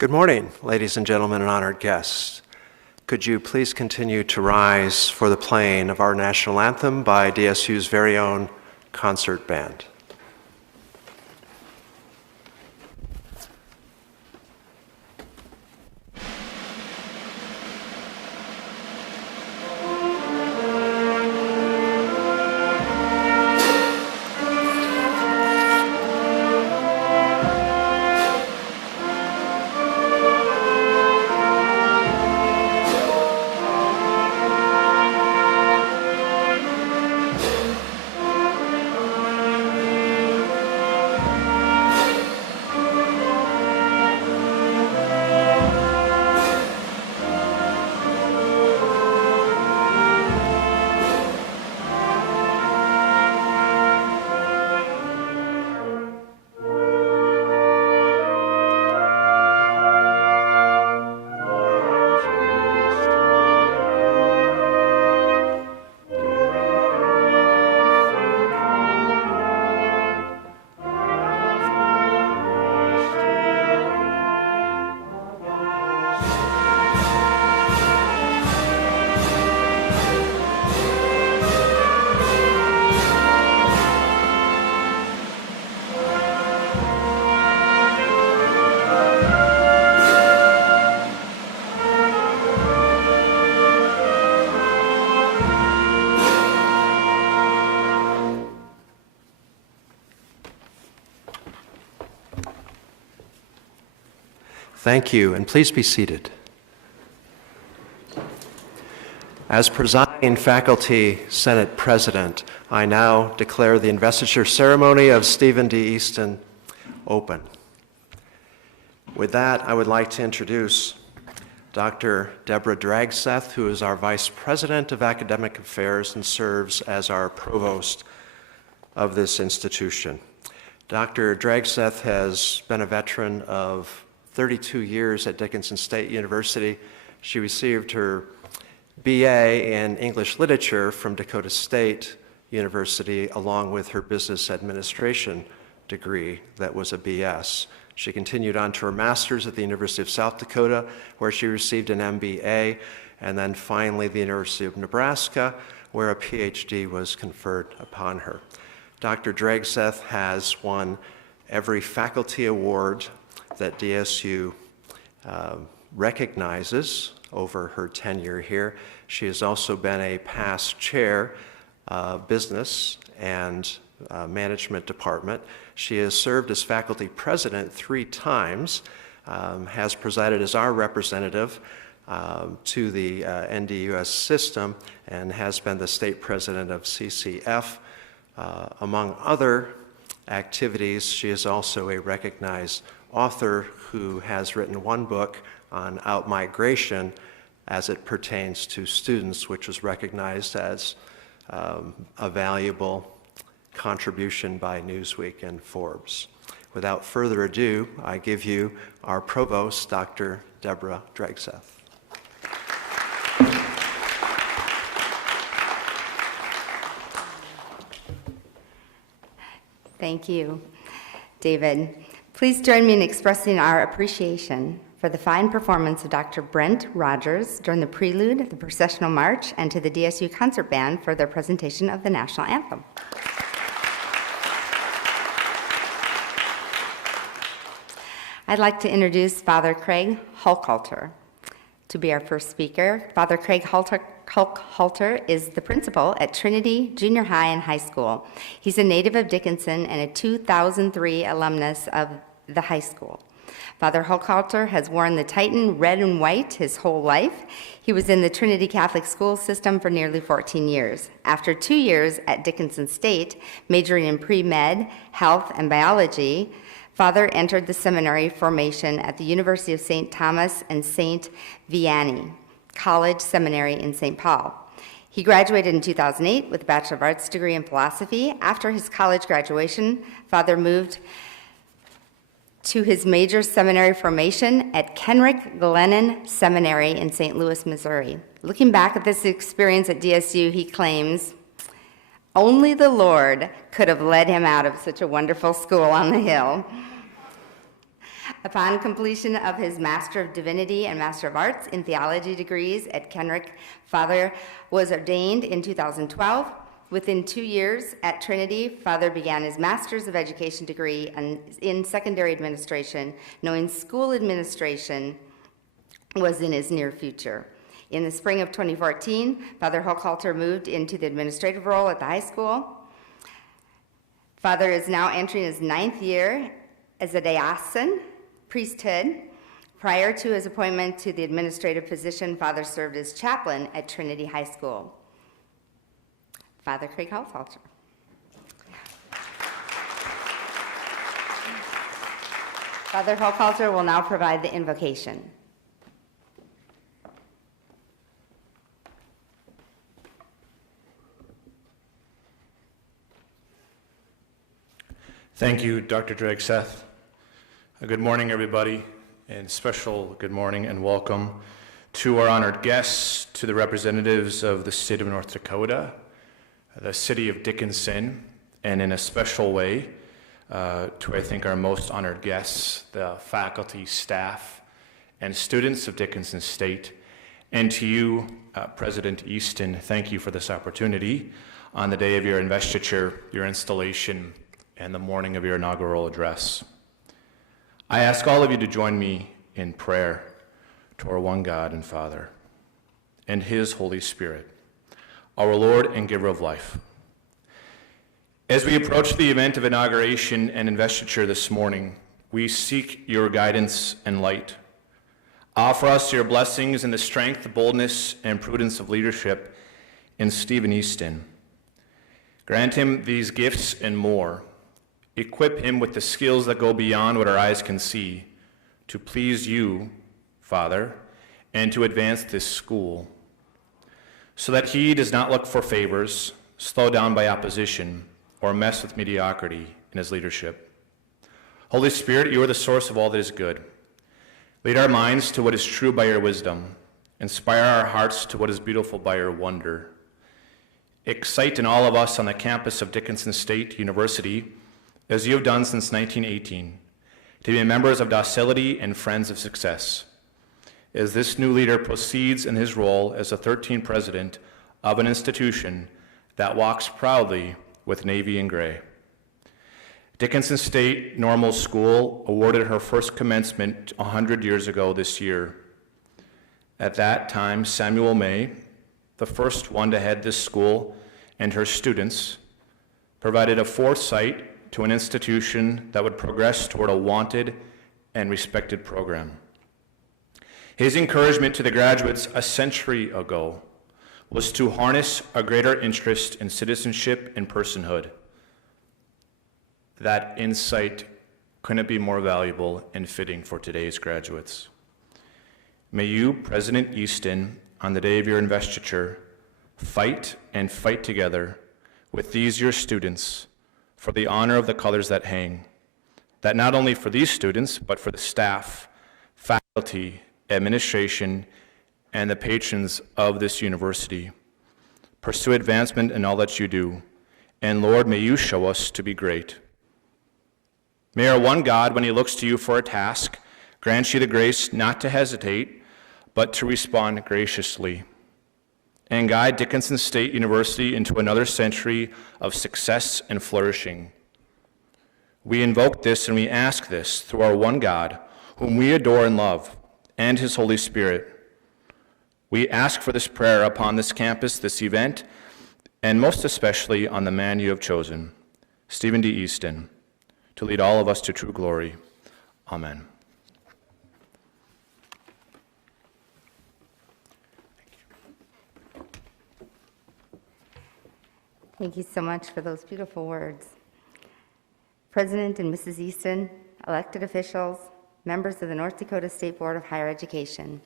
Good morning, ladies and gentlemen and honored guests. Could you please continue to rise for the playing of our national anthem by DSU's very own concert band. Thank you, and please be seated. As presiding faculty senate president, I now declare the investiture ceremony of Stephen D. Easton open. With that, I would like to introduce Dr. Deborah Dragseth, who is our Vice President of Academic Affairs and serves as our provost of this institution. Dr. Dragseth has been a veteran of 32 years at Dickinson State University. She received her BA in English Literature from Dakota State University, along with her business administration degree that was a BS. She continued on to her master's at the University of South Dakota, where she received an MBA, and then finally the University of Nebraska, where a PhD was conferred upon her. Dr. Dragseth has won every faculty award that DSU recognizes over her tenure here. She has also been a past chair of business and management department. She has served as faculty president 3 times, has presided as our representative to the NDUS system, and has been the state president of CCF. Among other activities, she is also a recognized author who has written 1 book on outmigration as it pertains to students, which was recognized as a valuable contribution by Newsweek and Forbes. Without further ado, I give you our provost, Dr. Deborah Dragseth. Thank you, David. Please join me in expressing our appreciation for the fine performance of Dr. Brent Rogers during the prelude, the processional march, and to the DSU Concert Band for their presentation of the national anthem. I'd like to introduce Father Craig Hulkhalter to be our first speaker. Father Craig Hulkhalter is the principal at Trinity Junior High and High School. He's a native of Dickinson and a 2003 alumnus of the high school. Father Hulkhalter has worn the Titan red and white his whole life. He was in the Trinity Catholic school system for nearly 14 years. After 2 years at Dickinson State, majoring in pre-med, health, and biology, Father entered the seminary formation at the University of St. Thomas and St. Vianney College Seminary in St. Paul. He graduated in 2008 with a Bachelor of Arts degree in philosophy. After his college graduation, Father moved to his major seminary formation at Kenrick Glennon Seminary in St. Louis, Missouri. Looking back at this experience at DSU, he claims, only the Lord could have led him out of such a wonderful school on the hill. Upon completion of his Master of Divinity and Master of Arts in Theology degrees at Kenrick, Father was ordained in 2012. Within 2 years at Trinity, Father began his Master's of Education degree in Secondary Administration, knowing school administration was in his near future. In the spring of 2014, Father Hochhalter moved into the administrative role at the high school. Father is now entering his 9th year as a diocesan priesthood. Prior to his appointment to the administrative position, Father served as chaplain at Trinity High School. Father Craig Hochhalter. Father Hochhalter will now provide the invocation. Thank you, Dr. Drake Seth. Good morning, everybody, and special good morning and welcome to our honored guests, to the representatives of the state of North Dakota, the city of Dickinson, and in a special way, to I think our most honored guests, the faculty, staff, and students of Dickinson State, and to you, President Easton, thank you for this opportunity on the day of your investiture, your installation, and the morning of your inaugural address. I ask all of you to join me in prayer to our one God and Father and his Holy Spirit, our Lord and giver of life. As we approach the event of inauguration and investiture this morning, we seek your guidance and light. Offer us your blessings in the strength, boldness, and prudence of leadership in Stephen Easton. Grant him these gifts and more. Equip him with the skills that go beyond what our eyes can see to please you, Father, and to advance this school, so that he does not look for favors, slow down by opposition, or mess with mediocrity in his leadership. Holy Spirit, you are the source of all that is good. Lead our minds to what is true by your wisdom. Inspire our hearts to what is beautiful by your wonder. Excite in all of us on the campus of Dickinson State University, as you have done since 1918, to be members of docility and friends of success. As this new leader proceeds in his role as the 13th president of an institution that walks proudly with navy and gray. Dickinson State Normal School awarded her first commencement 100 years ago this year. At that time, Samuel May, the first one to head this school, and her students provided a foresight to an institution that would progress toward a wanted and respected program. His encouragement to the graduates a century ago was to harness a greater interest in citizenship and personhood. That insight couldn't be more valuable and fitting for today's graduates. May you, President Easton, on the day of your investiture, fight and fight together with these your students for the honor of the colors that hang, that not only for these students, but for the staff, faculty, administration, and the patrons of this university. Pursue advancement in all that you do, and Lord, may you show us to be great. May our one God, when he looks to you for a task, grant you the grace not to hesitate, but to respond graciously, and guide Dickinson State University into another century of success and flourishing. We invoke this and we ask this through our one God, whom we adore and love, and his Holy Spirit. We ask for this prayer upon this campus, this event, and most especially on the man you have chosen, Stephen D. Easton, to lead all of us to true glory. Amen. Thank you so much for those beautiful words. President and Mrs. Easton, elected officials, members of the North Dakota State Board of Higher Education,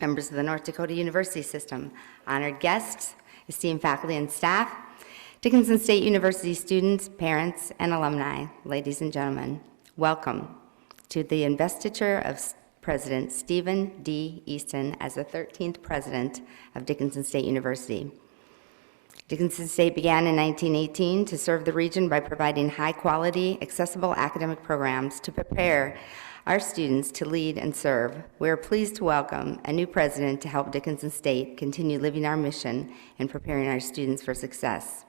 members of the North Dakota University System, honored guests, esteemed faculty and staff, Dickinson State University students, parents, and alumni, ladies and gentlemen, welcome to the investiture of President Stephen D. Easton as the 13th president of Dickinson State University. Dickinson State began in 1918 to serve the region by providing high-quality, accessible academic programs to prepare our students to lead and serve, we are pleased to welcome a new president to help Dickinson State continue living our mission and preparing our students for success.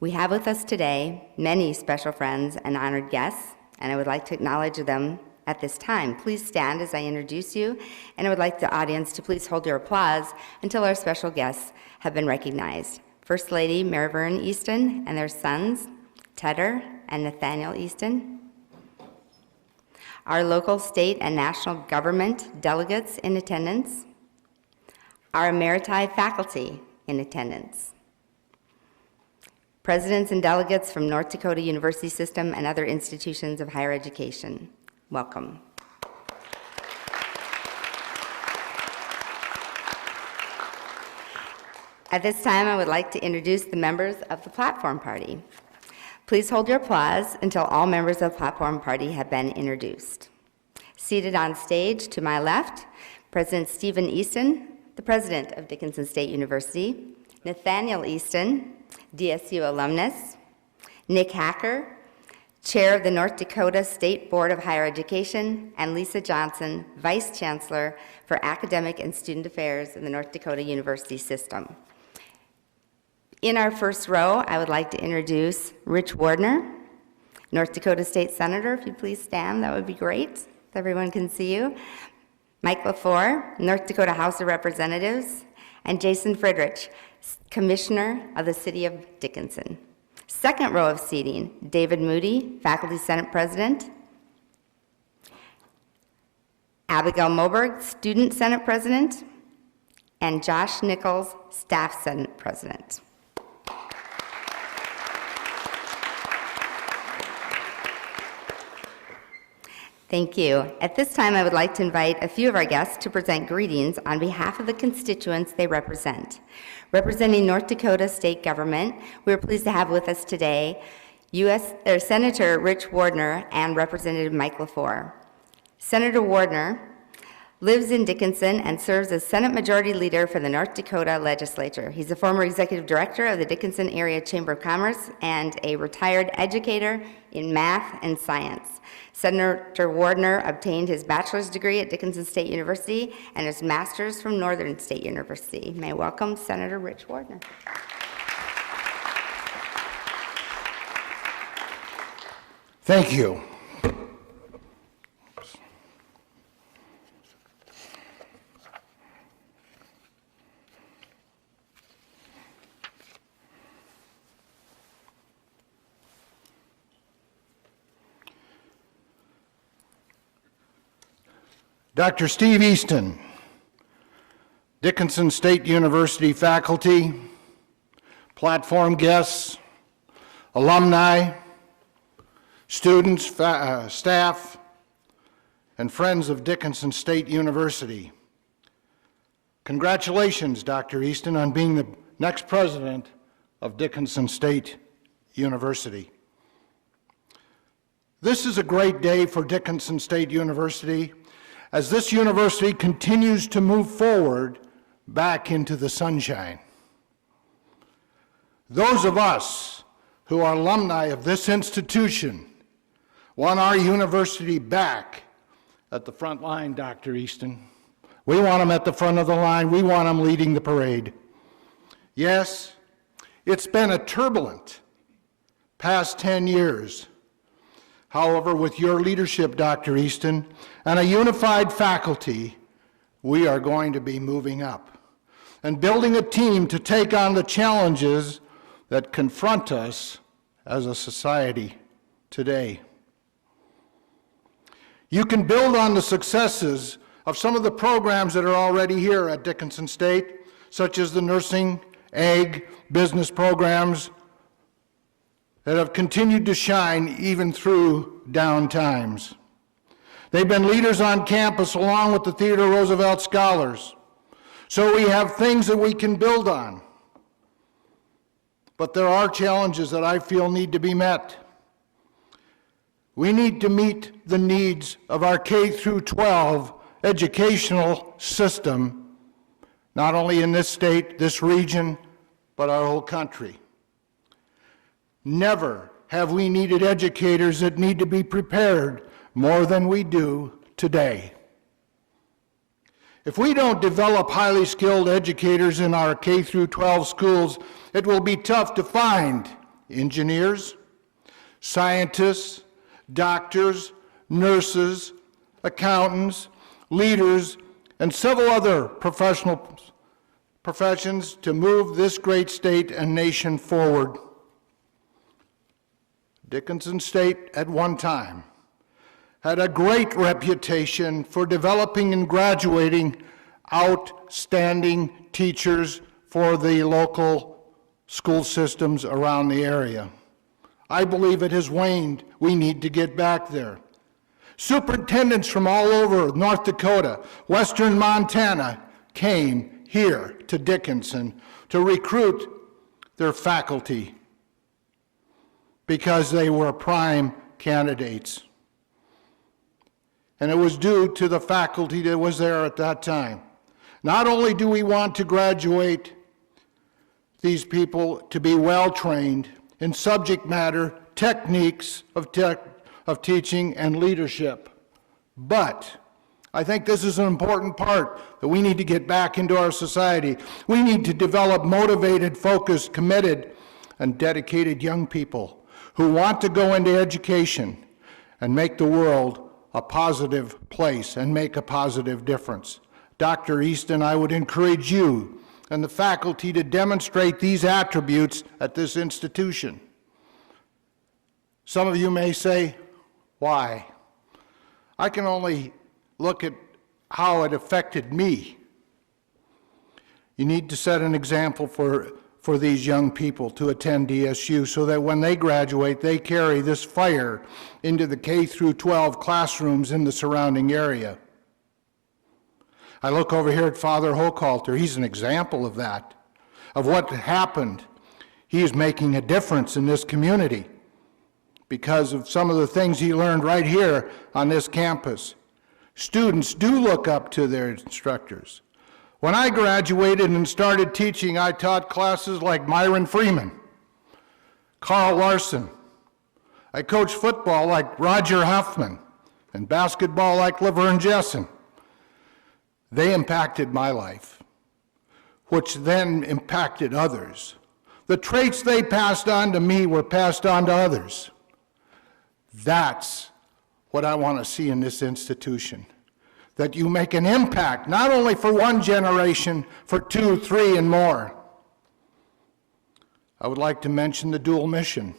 We have with us today many special friends and honored guests, and I would like to acknowledge them at this time. Please stand as I introduce you, and I would like the audience to please hold your applause until our special guests have been recognized. First Lady Mary Vern Easton and their sons, Tedder and Nathaniel Easton. Our local, state, and national government delegates in attendance. Our Emeriti faculty in attendance. Presidents and delegates from North Dakota University System and other institutions of higher education. Welcome. At this time, I would like to introduce the members of the platform party. Please hold your applause until all members of the platform party have been introduced. Seated on stage to my left, President Stephen Easton, the president of Dickinson State University, Nathaniel Easton, DSU alumnus, Nick Hacker, chair of the North Dakota State Board of Higher Education, and Lisa Johnson, vice chancellor for academic and student affairs in the North Dakota University System. In our first row, I would like to introduce Rich Wardner, North Dakota State Senator. If you'd please stand, that would be great, so everyone can see you. Mike LaFleur, North Dakota House of Representatives, and Jason Friedrich, Commissioner of the City of Dickinson. Second row of seating, David Moody, Faculty Senate President, Abigail Moberg, Student Senate President, and Josh Nichols, Staff Senate President. Thank you. At this time, I would like to invite a few of our guests to present greetings on behalf of the constituents they represent. Representing North Dakota State Government, we are pleased to have with us today Senator Rich Wardner and Representative Mike LaFleur. Senator Wardner lives in Dickinson and serves as Senate Majority Leader for the North Dakota Legislature. He's a former Executive Director of the Dickinson Area Chamber of Commerce and a retired educator in math and science. Senator Wardner obtained his bachelor's degree at Dickinson State University and his master's from Northern State University. May I welcome Senator Rich Wardner. Thank you. Dr. Steve Easton, Dickinson State University faculty, platform guests, alumni, students, staff, and friends of Dickinson State University. Congratulations, Dr. Easton, on being the next president of Dickinson State University. This is a great day for Dickinson State University as this university continues to move forward back into the sunshine. Those of us who are alumni of this institution want our university back at the front line, Dr. Easton. We want them at the front of the line. We want them leading the parade. Yes, it's been a turbulent past 10 years. However, with your leadership, Dr. Easton, and a unified faculty, we are going to be moving up and building a team to take on the challenges that confront us as a society today. You can build on the successes of some of the programs that are already here at Dickinson State, such as the nursing, ag, business programs that have continued to shine even through down times. They've been leaders on campus along with the Theodore Roosevelt Scholars. So we have things that we can build on. But there are challenges that I feel need to be met. We need to meet the needs of our K through 12 educational system, not only in this state, this region, but our whole country. Never have we needed educators that need to be prepared more than we do today. If we don't develop highly skilled educators in our K through 12 schools, it will be tough to find engineers, scientists, doctors, nurses, accountants, leaders, and several other professions to move this great state and nation forward. Dickinson State at one time had a great reputation for developing and graduating outstanding teachers for the local school systems around the area. I believe it has waned. We need to get back there. Superintendents from all over North Dakota, western Montana came here to Dickinson to recruit their faculty because they were prime candidates. And it was due to the faculty that was there at that time. Not only do we want to graduate these people to be well-trained in subject matter, techniques of teaching and leadership, but I think this is an important part that we need to get back into our society. We need to develop motivated, focused, committed, and dedicated young people who want to go into education and make the world a positive place and make a positive difference. Dr. Easton, I would encourage you and the faculty to demonstrate these attributes at this institution. Some of you may say, why? I can only look at how it affected me. You need to set an example for these young people to attend DSU so that when they graduate, they carry this fire into the K through 12 classrooms in the surrounding area. I look over here at Father Hochhalter. He's an example of that, of what happened. He is making a difference in this community because of some of the things he learned right here on this campus. Students do look up to their instructors. When I graduated and started teaching, I taught classes like Myron Freeman, Carl Larson. I coached football like Roger Huffman and basketball like Laverne Jessen. They impacted my life, which then impacted others. The traits they passed on to me were passed on to others. That's what I want to see in this institution. That you make an impact, not only for one generation, for 2, 3, and more. I would like to mention the dual mission.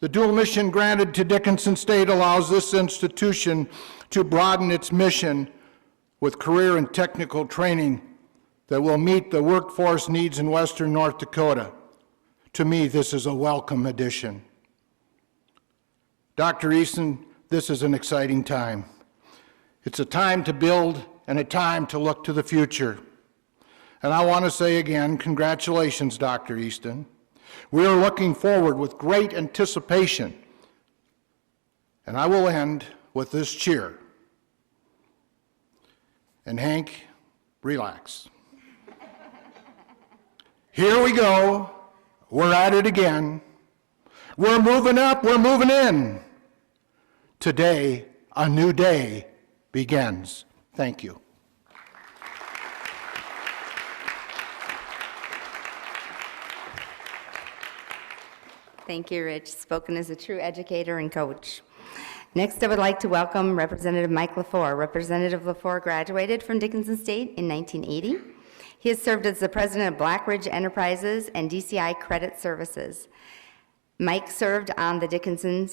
The dual mission granted to Dickinson State allows this institution to broaden its mission with career and technical training that will meet the workforce needs in western North Dakota. To me, this is a welcome addition. Dr. Easton, this is an exciting time. It's a time to build and a time to look to the future. And I want to say again, congratulations, Dr. Easton. We are looking forward with great anticipation. And I will end with this cheer. And Hank, relax. Here we go. We're at it again. We're moving up, we're moving in. Today, a new day begins. Thank you. Thank you, Rich. Spoken as a true educator and coach. Next, I would like to welcome Representative Mike LaFleur. Representative LaFleur graduated from Dickinson State in 1980. He has served as the president of Black Ridge Enterprises and DCI Credit Services. Mike served on the Dickinson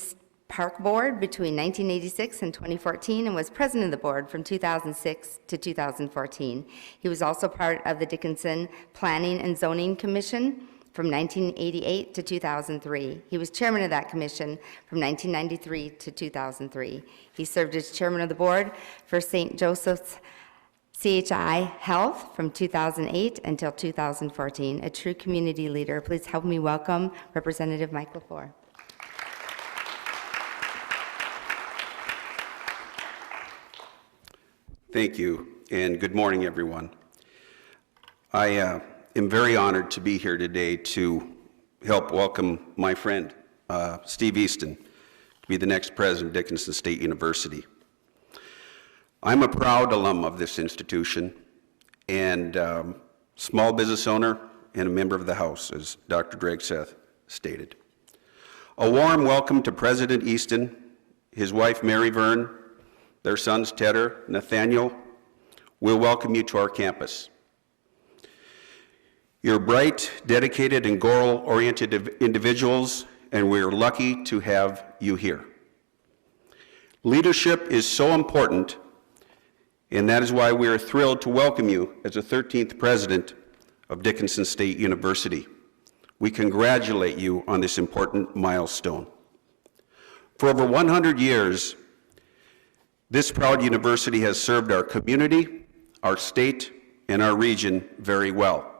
Park Board between 1986 and 2014 and was president of the board from 2006 to 2014. He was also part of the Dickinson Planning and Zoning Commission from 1988 to 2003. He was chairman of that commission from 1993 to 2003. He served as chairman of the board for St. Joseph's CHI Health from 2008 until 2014. A true community leader. Please help me welcome Representative Mike LaFleur. Thank you, and good morning, everyone. I am very honored to be here today to help welcome my friend, Steve Easton, to be the next president of Dickinson State University. I'm a proud alum of this institution and small business owner and a member of the House, as Dr. Dregseth stated. A warm welcome to President Easton, his wife Mary Vern, their sons Tedder, Nathaniel. We'll welcome you to our campus. You're bright, dedicated, and goal-oriented individuals, and we're lucky to have you here. Leadership is so important, and that is why we are thrilled to welcome you as the 13th president of Dickinson State University. We congratulate you on this important milestone. For over 100 years, this proud university has served our community, our state, and our region very well.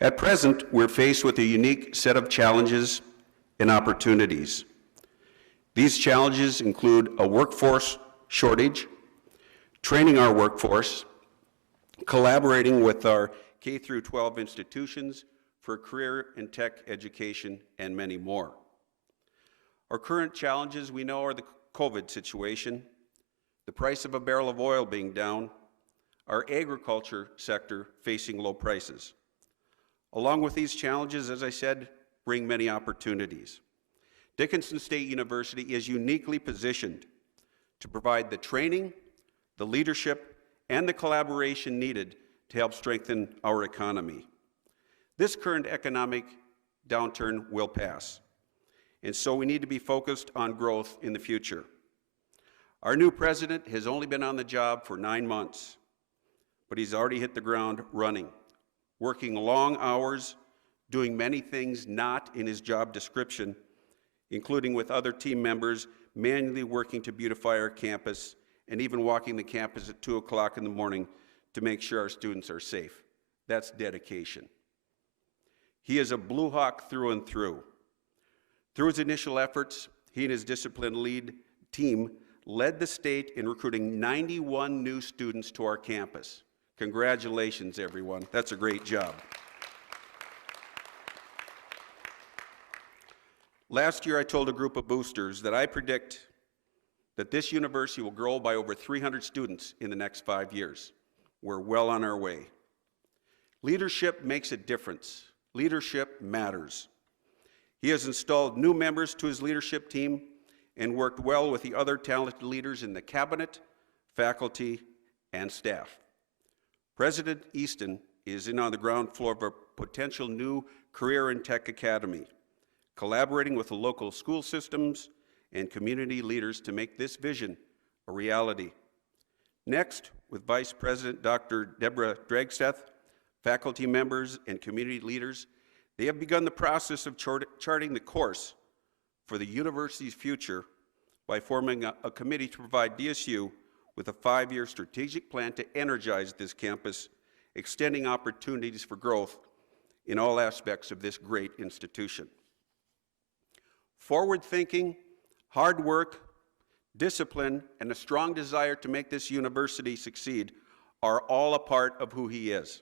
At present, we're faced with a unique set of challenges and opportunities. These challenges include a workforce shortage, training our workforce, collaborating with our K-12 institutions for career and tech education, and many more. Our current challenges we know are the COVID situation, the price of a barrel of oil being down, our agriculture sector facing low prices. Along with these challenges, as I said, bring many opportunities. Dickinson State University is uniquely positioned to provide the training, the leadership, and the collaboration needed to help strengthen our economy. This current economic downturn will pass, and so we need to be focused on growth in the future. Our new president has only been on the job for 9 months, but he's already hit the ground running, working long hours, doing many things not in his job description, including with other team members, manually working to beautify our campus, and even walking the campus at 2 o'clock in the morning to make sure our students are safe. That's dedication. He is a Blue Hawk through and through. Through his initial efforts, he and his discipline lead team led the state in recruiting 91 new students to our campus. Congratulations, everyone. That's a great job. Last year, I told a group of boosters that I predict that this university will grow by over 300 students in the next 5 years. We're well on our way. Leadership makes a difference. Leadership matters. He has installed new members to his leadership team and worked well with the other talented leaders in the cabinet, faculty, and staff. President Easton is in on the ground floor of a potential new career and tech academy, collaborating with the local school systems and community leaders to make this vision a reality. Next, with Vice President Dr. Deborah Dregseth, faculty members, and community leaders, they have begun the process of charting the course for the university's future by forming a committee to provide DSU with a 5-year strategic plan to energize this campus, extending opportunities for growth in all aspects of this great institution. Forward-thinking, hard work, discipline, and a strong desire to make this university succeed are all a part of who he is.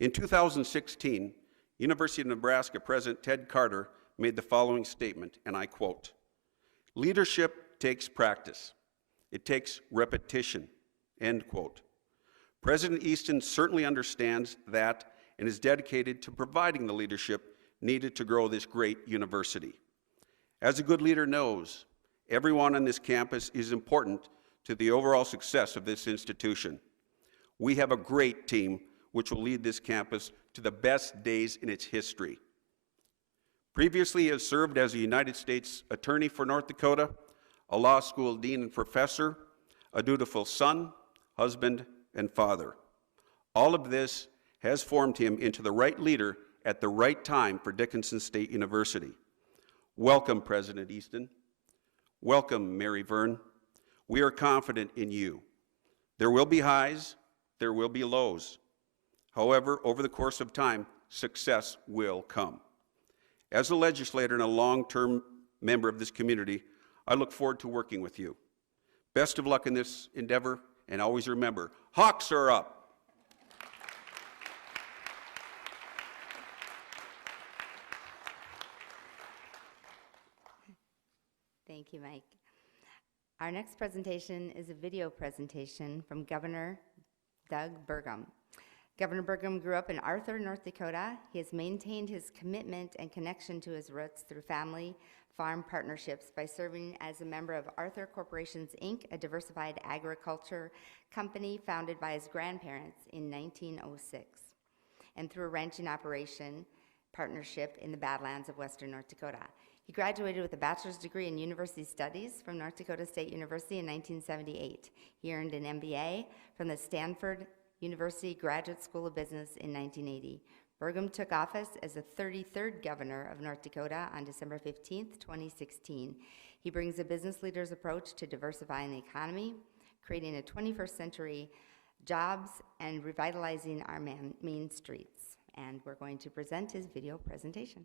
In 2016, University of Nebraska President Ted Carter made the following statement, and I quote, "Leadership takes practice. It takes repetition," end quote. President Easton certainly understands that and is dedicated to providing the leadership needed to grow this great university. As a good leader knows, everyone on this campus is important to the overall success of this institution. We have a great team which will lead this campus to the best days in its history. Previously, he has served as a United States Attorney for North Dakota, a law school dean and professor, a dutiful son, husband, and father. All of this has formed him into the right leader at the right time for Dickinson State University. Welcome, President Easton. Welcome, Mary Vern. We are confident in you. There will be highs, there will be lows. However, over the course of time, success will come. As a legislator and a long-term member of this community, I look forward to working with you. Best of luck in this endeavor, and always remember, Hawks are up. Thank you, Mike. Our next presentation is a video presentation from Governor Doug Burgum. Governor Burgum grew up in Arthur, North Dakota. He has maintained his commitment and connection to his roots through family farm partnerships by serving as a member of Arthur Corporations, Inc., a diversified agriculture company founded by his grandparents in 1906, and through a ranching operation partnership in the Badlands of Western North Dakota. He graduated with a bachelor's degree in university studies from North Dakota State University in 1978. He earned an MBA from the Stanford University Graduate School of Business in 1980. Burgum took office as the 33rd governor of North Dakota on December 15, 2016. He brings a business leader's approach to diversifying the economy, creating a 21st century jobs, and revitalizing our main streets. And we're going to present his video presentation.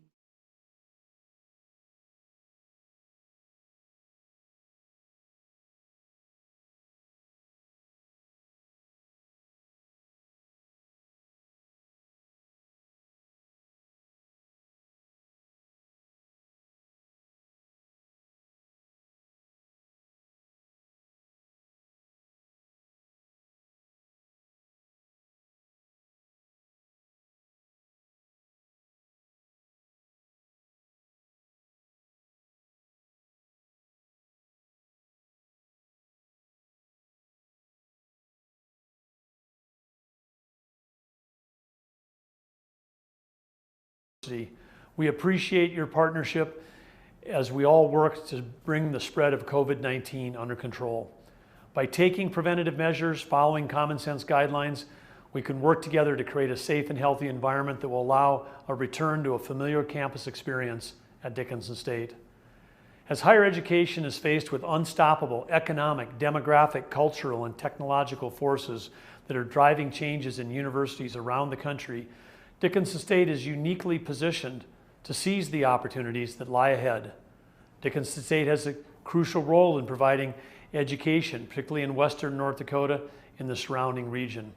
We appreciate your partnership as we all work to bring the spread of COVID-19 under control. By taking preventative measures, following common sense guidelines, we can work together to create a safe and healthy environment that will allow a return to a familiar campus experience at Dickinson State. As higher education is faced with unstoppable economic, demographic, cultural, and technological forces that are driving changes in universities around the country, Dickinson State is uniquely positioned to seize the opportunities that lie ahead. Dickinson State has a crucial role in providing education, particularly in Western North Dakota and the surrounding region.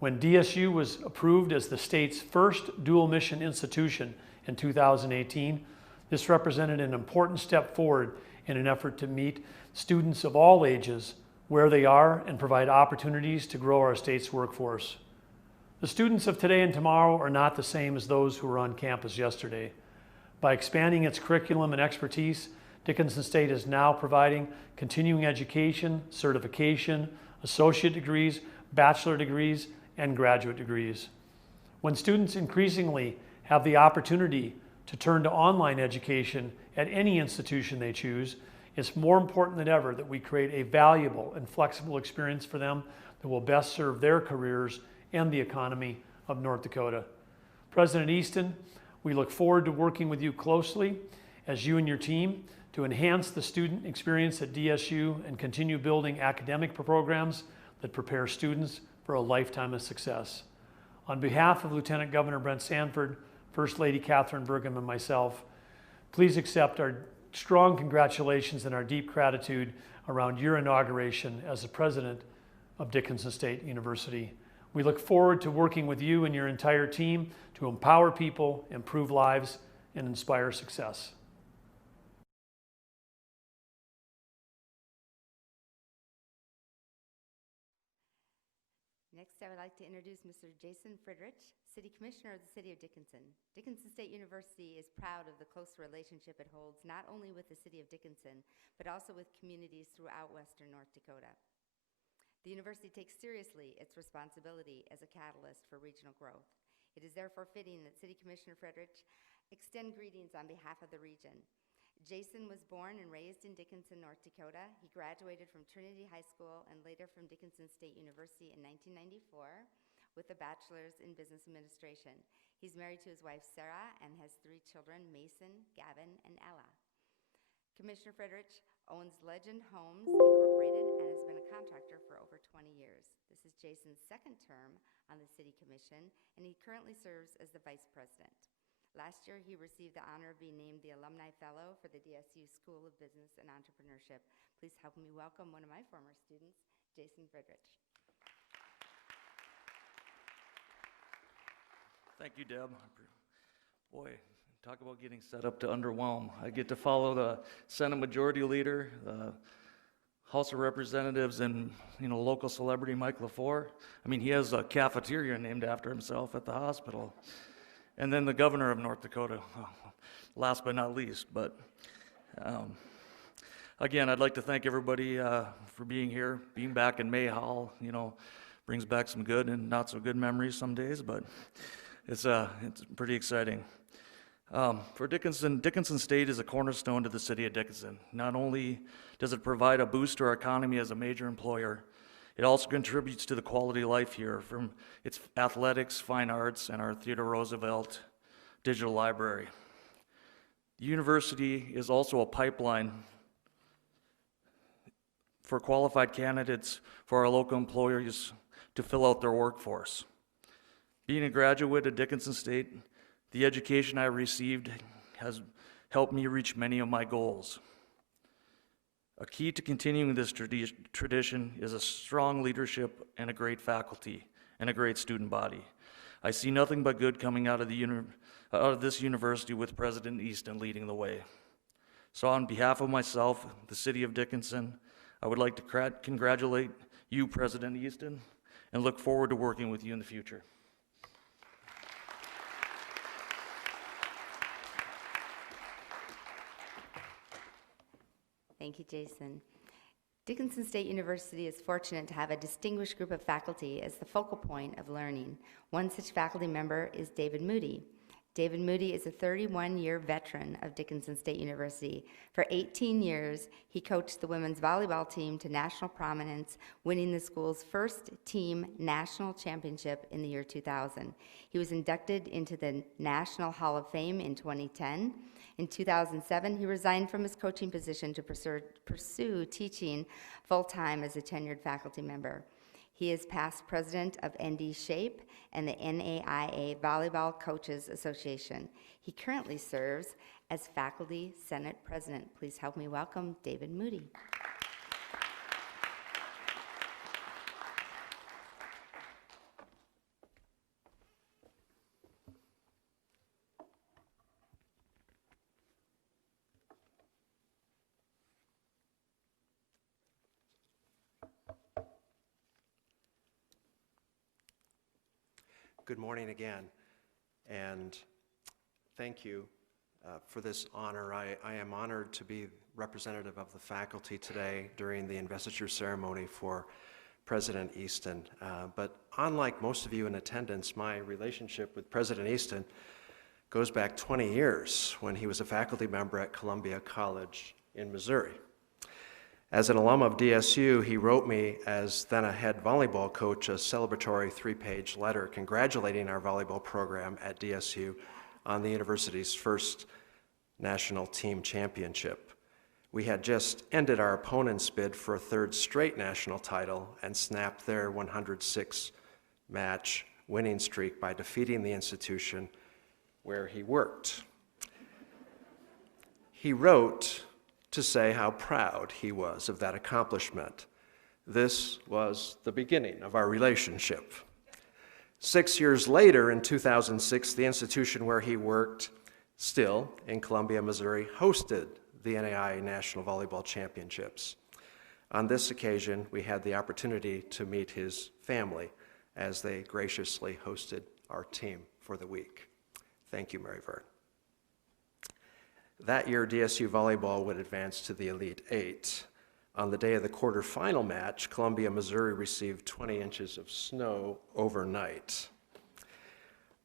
When DSU was approved as the state's first dual mission institution in 2018, this represented an important step forward in an effort to meet students of all ages where they are and provide opportunities to grow our state's workforce. The students of today and tomorrow are not the same as those who were on campus yesterday. By expanding its curriculum and expertise, Dickinson State is now providing continuing education, certification, associate degrees, bachelor degrees, and graduate degrees. When students increasingly have the opportunity to turn to online education at any institution they choose, it's more important than ever that we create a valuable and flexible experience for them that will best serve their careers and the economy of North Dakota. President Easton, we look forward to working with you closely as you and your team to enhance the student experience at DSU and continue building academic programs that prepare students for a lifetime of success. On behalf of Lieutenant Governor Brent Sanford, First Lady Catherine Burgum, and myself, please accept our strong congratulations and our deep gratitude around your inauguration as the president of Dickinson State University. We look forward to working with you and your entire team to empower people, improve lives, and inspire success. Next, I would like to introduce Mr. Jason Friedrich, City Commissioner of the City of Dickinson. Dickinson State University is proud of the close relationship it holds not only with the City of Dickinson, but also with communities throughout Western North Dakota. The university takes seriously its responsibility as a catalyst for regional growth. It is therefore fitting that City Commissioner Friedrich extend greetings on behalf of the region. Jason was born and raised in Dickinson, North Dakota. He graduated from Trinity High School and later from Dickinson State University in 1994 with a bachelor's in business administration. He's married to his wife Sarah and has 3 children, Mason, Gavin, and Ella. Commissioner Friedrich owns Legend Homes Incorporated and has been a contractor for over 20 years. This is Jason's second term on the City Commission, and he currently serves as the Vice President. Last year, he received the honor of being named the Alumni Fellow for the DSU School of Business and Entrepreneurship. Please help me welcome one of my former students, Jason Friedrich. Thank you, Deb. Boy, talk about getting set up to underwhelm. I get to follow the Senate Majority Leader, the House of Representatives, and local celebrity Mike LaFleur. I mean, he has a cafeteria named after himself at the hospital. And then the governor of North Dakota, last but not least. But again, I'd like to thank everybody for being here. Being back in May Hall, brings back some good and not so good memories some days, but it's pretty exciting. For Dickinson State is a cornerstone to the city of Dickinson. Not only does it provide a boost to our economy as a major employer, it also contributes to the quality of life here from its athletics, fine arts, and our Theodore Roosevelt digital library. The university is also a pipeline for qualified candidates for our local employers to fill out their workforce. Being a graduate of Dickinson State, the education I received has helped me reach many of my goals. A key to continuing this tradition is a strong leadership and a great faculty and a great student body. I see nothing but good coming out of this university with President Easton leading the way. So on behalf of myself, the city of Dickinson, I would like to congratulate you, President Easton, and look forward to working with you in the future. Thank you, Jason. Dickinson State University is fortunate to have a distinguished group of faculty as the focal point of learning. One such faculty member is David Moody. David Moody is a 31-year veteran of Dickinson State University. For 18 years, he coached the women's volleyball team to national prominence, winning the school's first team national championship in the year 2000. He was inducted into the National Hall of Fame in 2010. In 2007, he resigned from his coaching position to pursue teaching full-time as a tenured faculty member. He is past president of ND Shape and the NAIA Volleyball Coaches Association. He currently serves as Faculty Senate President. Please help me welcome David Moody. Good morning again, and thank you for this honor. I am honored to be representative of the faculty today during the investiture ceremony for President Easton. But unlike most of you in attendance, my relationship with President Easton goes back 20 years when he was a faculty member at Columbia College in Missouri. As an alum of DSU, he wrote me, as then a head volleyball coach, a celebratory 3-page letter congratulating our volleyball program at DSU on the university's first national team championship. We had just ended our opponent's bid for a third straight national title and snapped their 106-match winning streak by defeating the institution where he worked. He wrote to say how proud he was of that accomplishment. This was the beginning of our relationship. 6 years later, in 2006, the institution where he worked, still in Columbia, Missouri, hosted the NAIA National Volleyball Championships. On this occasion, we had the opportunity to meet his family as they graciously hosted our team for the week. Thank you, Mary Vern. That year, DSU volleyball would advance to the Elite Eight. On the day of the quarterfinal match, Columbia, Missouri received 20 inches of snow overnight.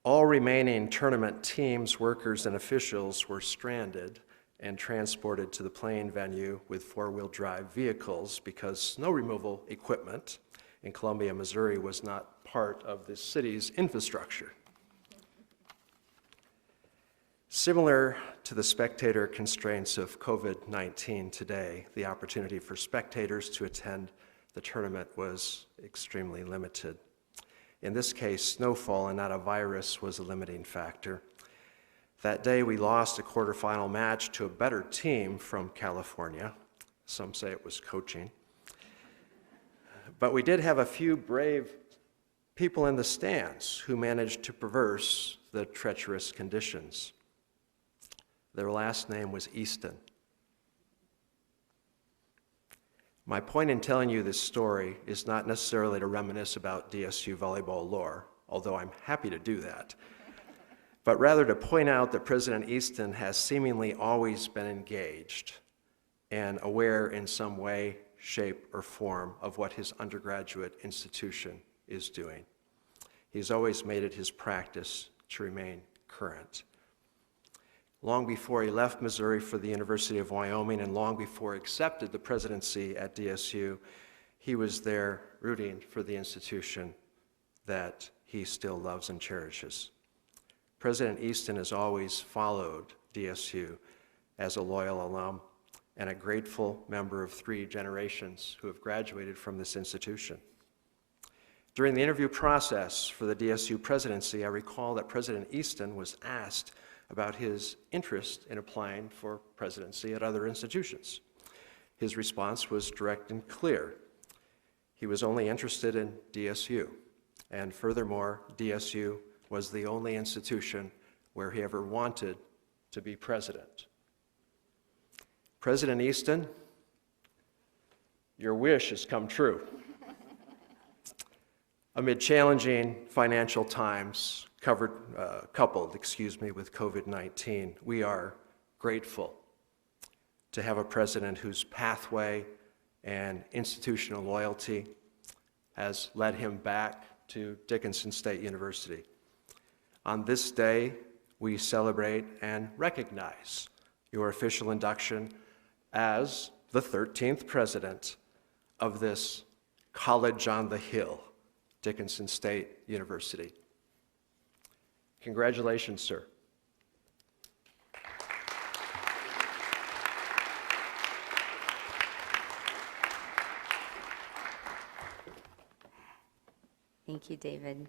All remaining tournament teams, workers, and officials were stranded and transported to the playing venue with four-wheel drive vehicles because snow removal equipment in Columbia, Missouri was not part of the city's infrastructure. Similar to the spectator constraints of COVID-19 today, the opportunity for spectators to attend the tournament was extremely limited. In this case, snowfall and not a virus was a limiting factor. That day, we lost a quarterfinal match to a better team from California. Some say it was coaching. But we did have a few brave people in the stands who managed to traverse the treacherous conditions. Their last name was Easton. My point in telling you this story is not necessarily to reminisce about DSU volleyball lore, although I'm happy to do that, but rather to point out that President Easton has seemingly always been engaged and aware in some way, shape, or form of what his undergraduate institution is doing. He's always made it his practice to remain current. Long before he left Missouri for the University of Wyoming and long before he accepted the presidency at DSU, he was there rooting for the institution that he still loves and cherishes. President Easton has always followed DSU as a loyal alum and a grateful member of 3 generations who have graduated from this institution. During the interview process for the DSU presidency, I recall that President Easton was asked about his interest in applying for presidency at other institutions. His response was direct and clear. He was only interested in DSU, and furthermore, DSU was the only institution where he ever wanted to be president. President Easton, your wish has come true. Amid challenging financial times, coupled with COVID-19, we are grateful to have a president whose pathway and institutional loyalty has led him back to Dickinson State University. On this day, we celebrate and recognize your official induction as the 13th president of this college on the hill, Dickinson State University. Congratulations, sir. Thank you, David.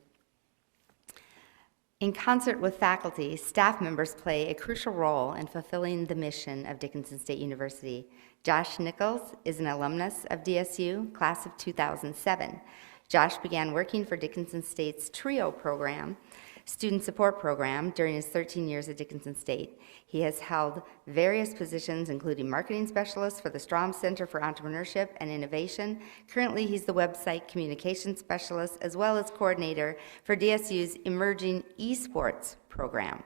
In concert with faculty, staff members play a crucial role in fulfilling the mission of Dickinson State University. Josh Nichols is an alumnus of DSU, class of 2007. Josh began working for Dickinson State's TRIO program, student support program, during his 13 years at Dickinson State. He has held various positions, including marketing specialist for the Strom Center for Entrepreneurship and Innovation. Currently, he's the website communications specialist, as well as coordinator for DSU's emerging esports program.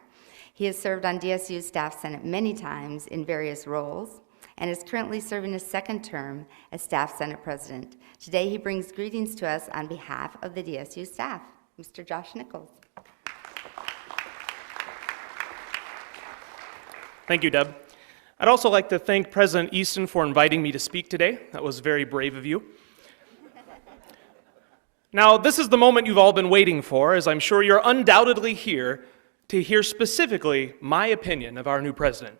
He has served on DSU's staff senate many times in various roles, and is currently serving his second term as staff senate president. Today, he brings greetings to us on behalf of the DSU staff. Mr. Josh Nichols. Thank you, Deb. I'd also like to thank President Easton for inviting me to speak today. That was very brave of you. Now, this is the moment you've all been waiting for, as I'm sure you're undoubtedly here to hear specifically my opinion of our new president.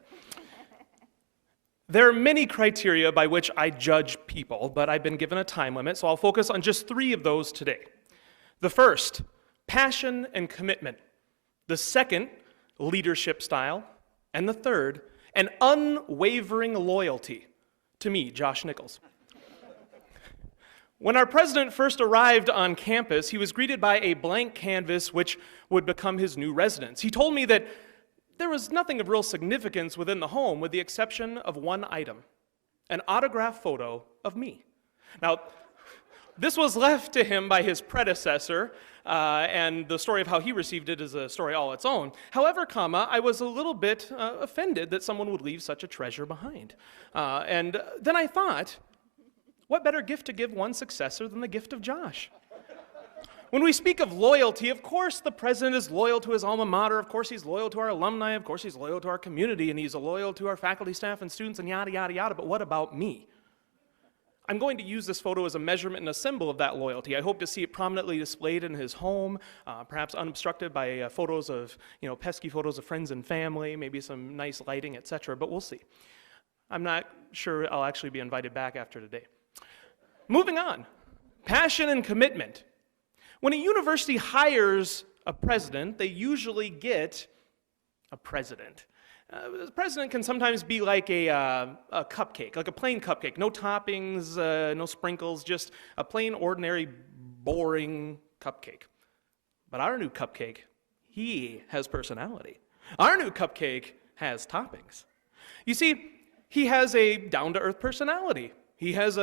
There are many criteria by which I judge people, but I've been given a time limit, so I'll focus on just 3 of those today. The first, passion and commitment. The second, leadership style. And the third, an unwavering loyalty to me, Josh Nichols. When our president first arrived on campus, he was greeted by a blank canvas which would become his new residence. He told me that there was nothing of real significance within the home with the exception of one item, an autographed photo of me. Now, this was left to him by his predecessor, and the story of how he received it is a story all its own. However, I was a little bit offended that someone would leave such a treasure behind. And then I thought, what better gift to give one successor than the gift of Josh? When we speak of loyalty, of course the president is loyal to his alma mater, of course he's loyal to our alumni, of course he's loyal to our community, and he's loyal to our faculty, staff, and students, and yada, yada, yada, but what about me? I'm going to use this photo as a measurement and a symbol of that loyalty. I hope to see it prominently displayed in his home, perhaps unobstructed by photos of, pesky photos of friends and family, maybe some nice lighting, etc., but we'll see. I'm not sure I'll actually be invited back after today. Moving on, passion and commitment. When a university hires a president, they usually get a president. The president can sometimes be like a cupcake, like a plain cupcake. No toppings, no sprinkles, just a plain, ordinary, boring cupcake. But our new cupcake, he has personality. Our new cupcake has toppings. You see, he has a down-to-earth personality. He has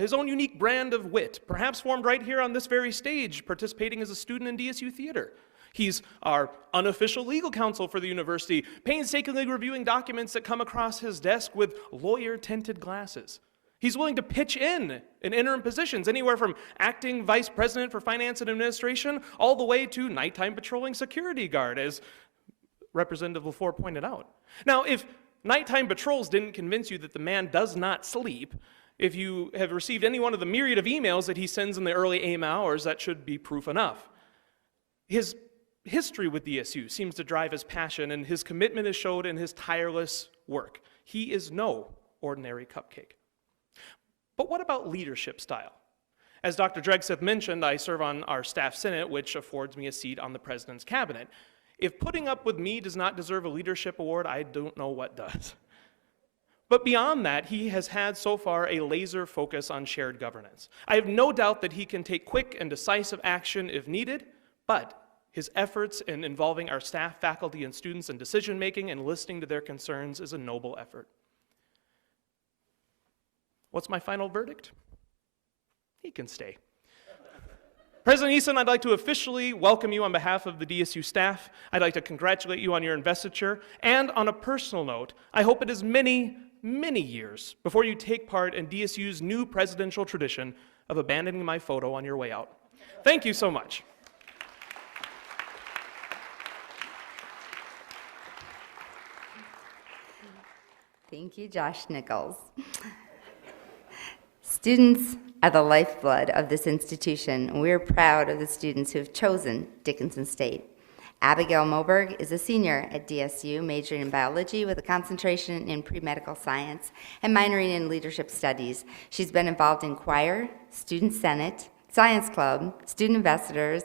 his own unique brand of wit, perhaps formed right here on this very stage, participating as a student in DSU theater. He's our unofficial legal counsel for the university, painstakingly reviewing documents that come across his desk with lawyer-tinted glasses. He's willing to pitch in interim positions, anywhere from acting vice president for finance and administration all the way to nighttime patrolling security guard, as Representative LaFleur pointed out. Now, if nighttime patrols didn't convince you that the man does not sleep, if you have received any one of the myriad of emails that he sends in the early AM hours, that should be proof enough. His history with DSU seems to drive his passion, and his commitment is showed in his tireless work. He is no ordinary cupcake. But what about leadership style? As Dr. Dregseth mentioned, I serve on our staff senate, which affords me a seat on the president's cabinet. If putting up with me does not deserve a leadership award, I don't know what does. But beyond that, he has had so far a laser focus on shared governance. I have no doubt that he can take quick and decisive action if needed, but his efforts in involving our staff, faculty, and students in decision-making and listening to their concerns is a noble effort. What's my final verdict? He can stay. President Easton, I'd like to officially welcome you on behalf of the DSU staff. I'd like to congratulate you on your investiture. And on a personal note, I hope it is many, many years before you take part in DSU's new presidential tradition of abandoning my photo on your way out. Thank you so much. Thank you, Josh Nichols. Students are the lifeblood of this institution, and we're proud of the students who have chosen Dickinson State. Abigail Moberg is a senior at DSU, majoring in biology with a concentration in pre-medical science and minoring in leadership studies. She's been involved in choir, student senate, science club, student ambassadors,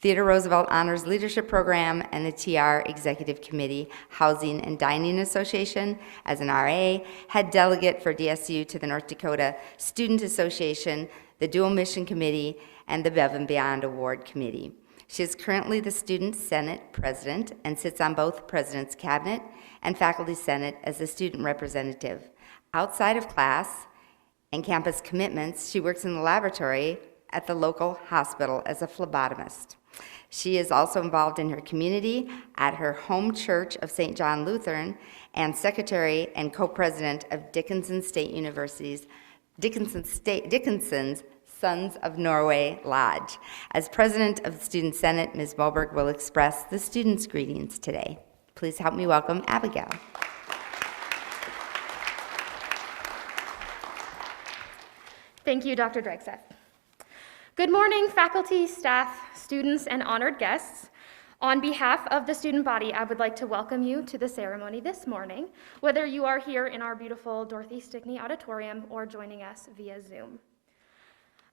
Theodore Roosevelt Honors Leadership Program, and the TR Executive Committee, Housing and Dining Association. As an RA, head delegate for DSU to the North Dakota Student Association, the Dual Mission Committee, and the Bev and Beyond Award Committee. She is currently the Student Senate President and sits on both President's Cabinet and Faculty Senate as a student representative. Outside of class and campus commitments, she works in the laboratory at the local hospital as a phlebotomist. She is also involved in her community at her home church of St. John Lutheran and secretary and co-president of Dickinson State University's Dickinson's Sons of Norway Lodge. As president of the Student Senate, Ms. Moberg will express the students' greetings today. Please help me welcome Abigail. Thank you, Dr. Dregseth. Good morning, faculty, staff, students, and honored guests. On behalf of the student body, I would like to welcome you to the ceremony this morning, whether you are here in our beautiful Dorothy Stickney Auditorium or joining us via Zoom.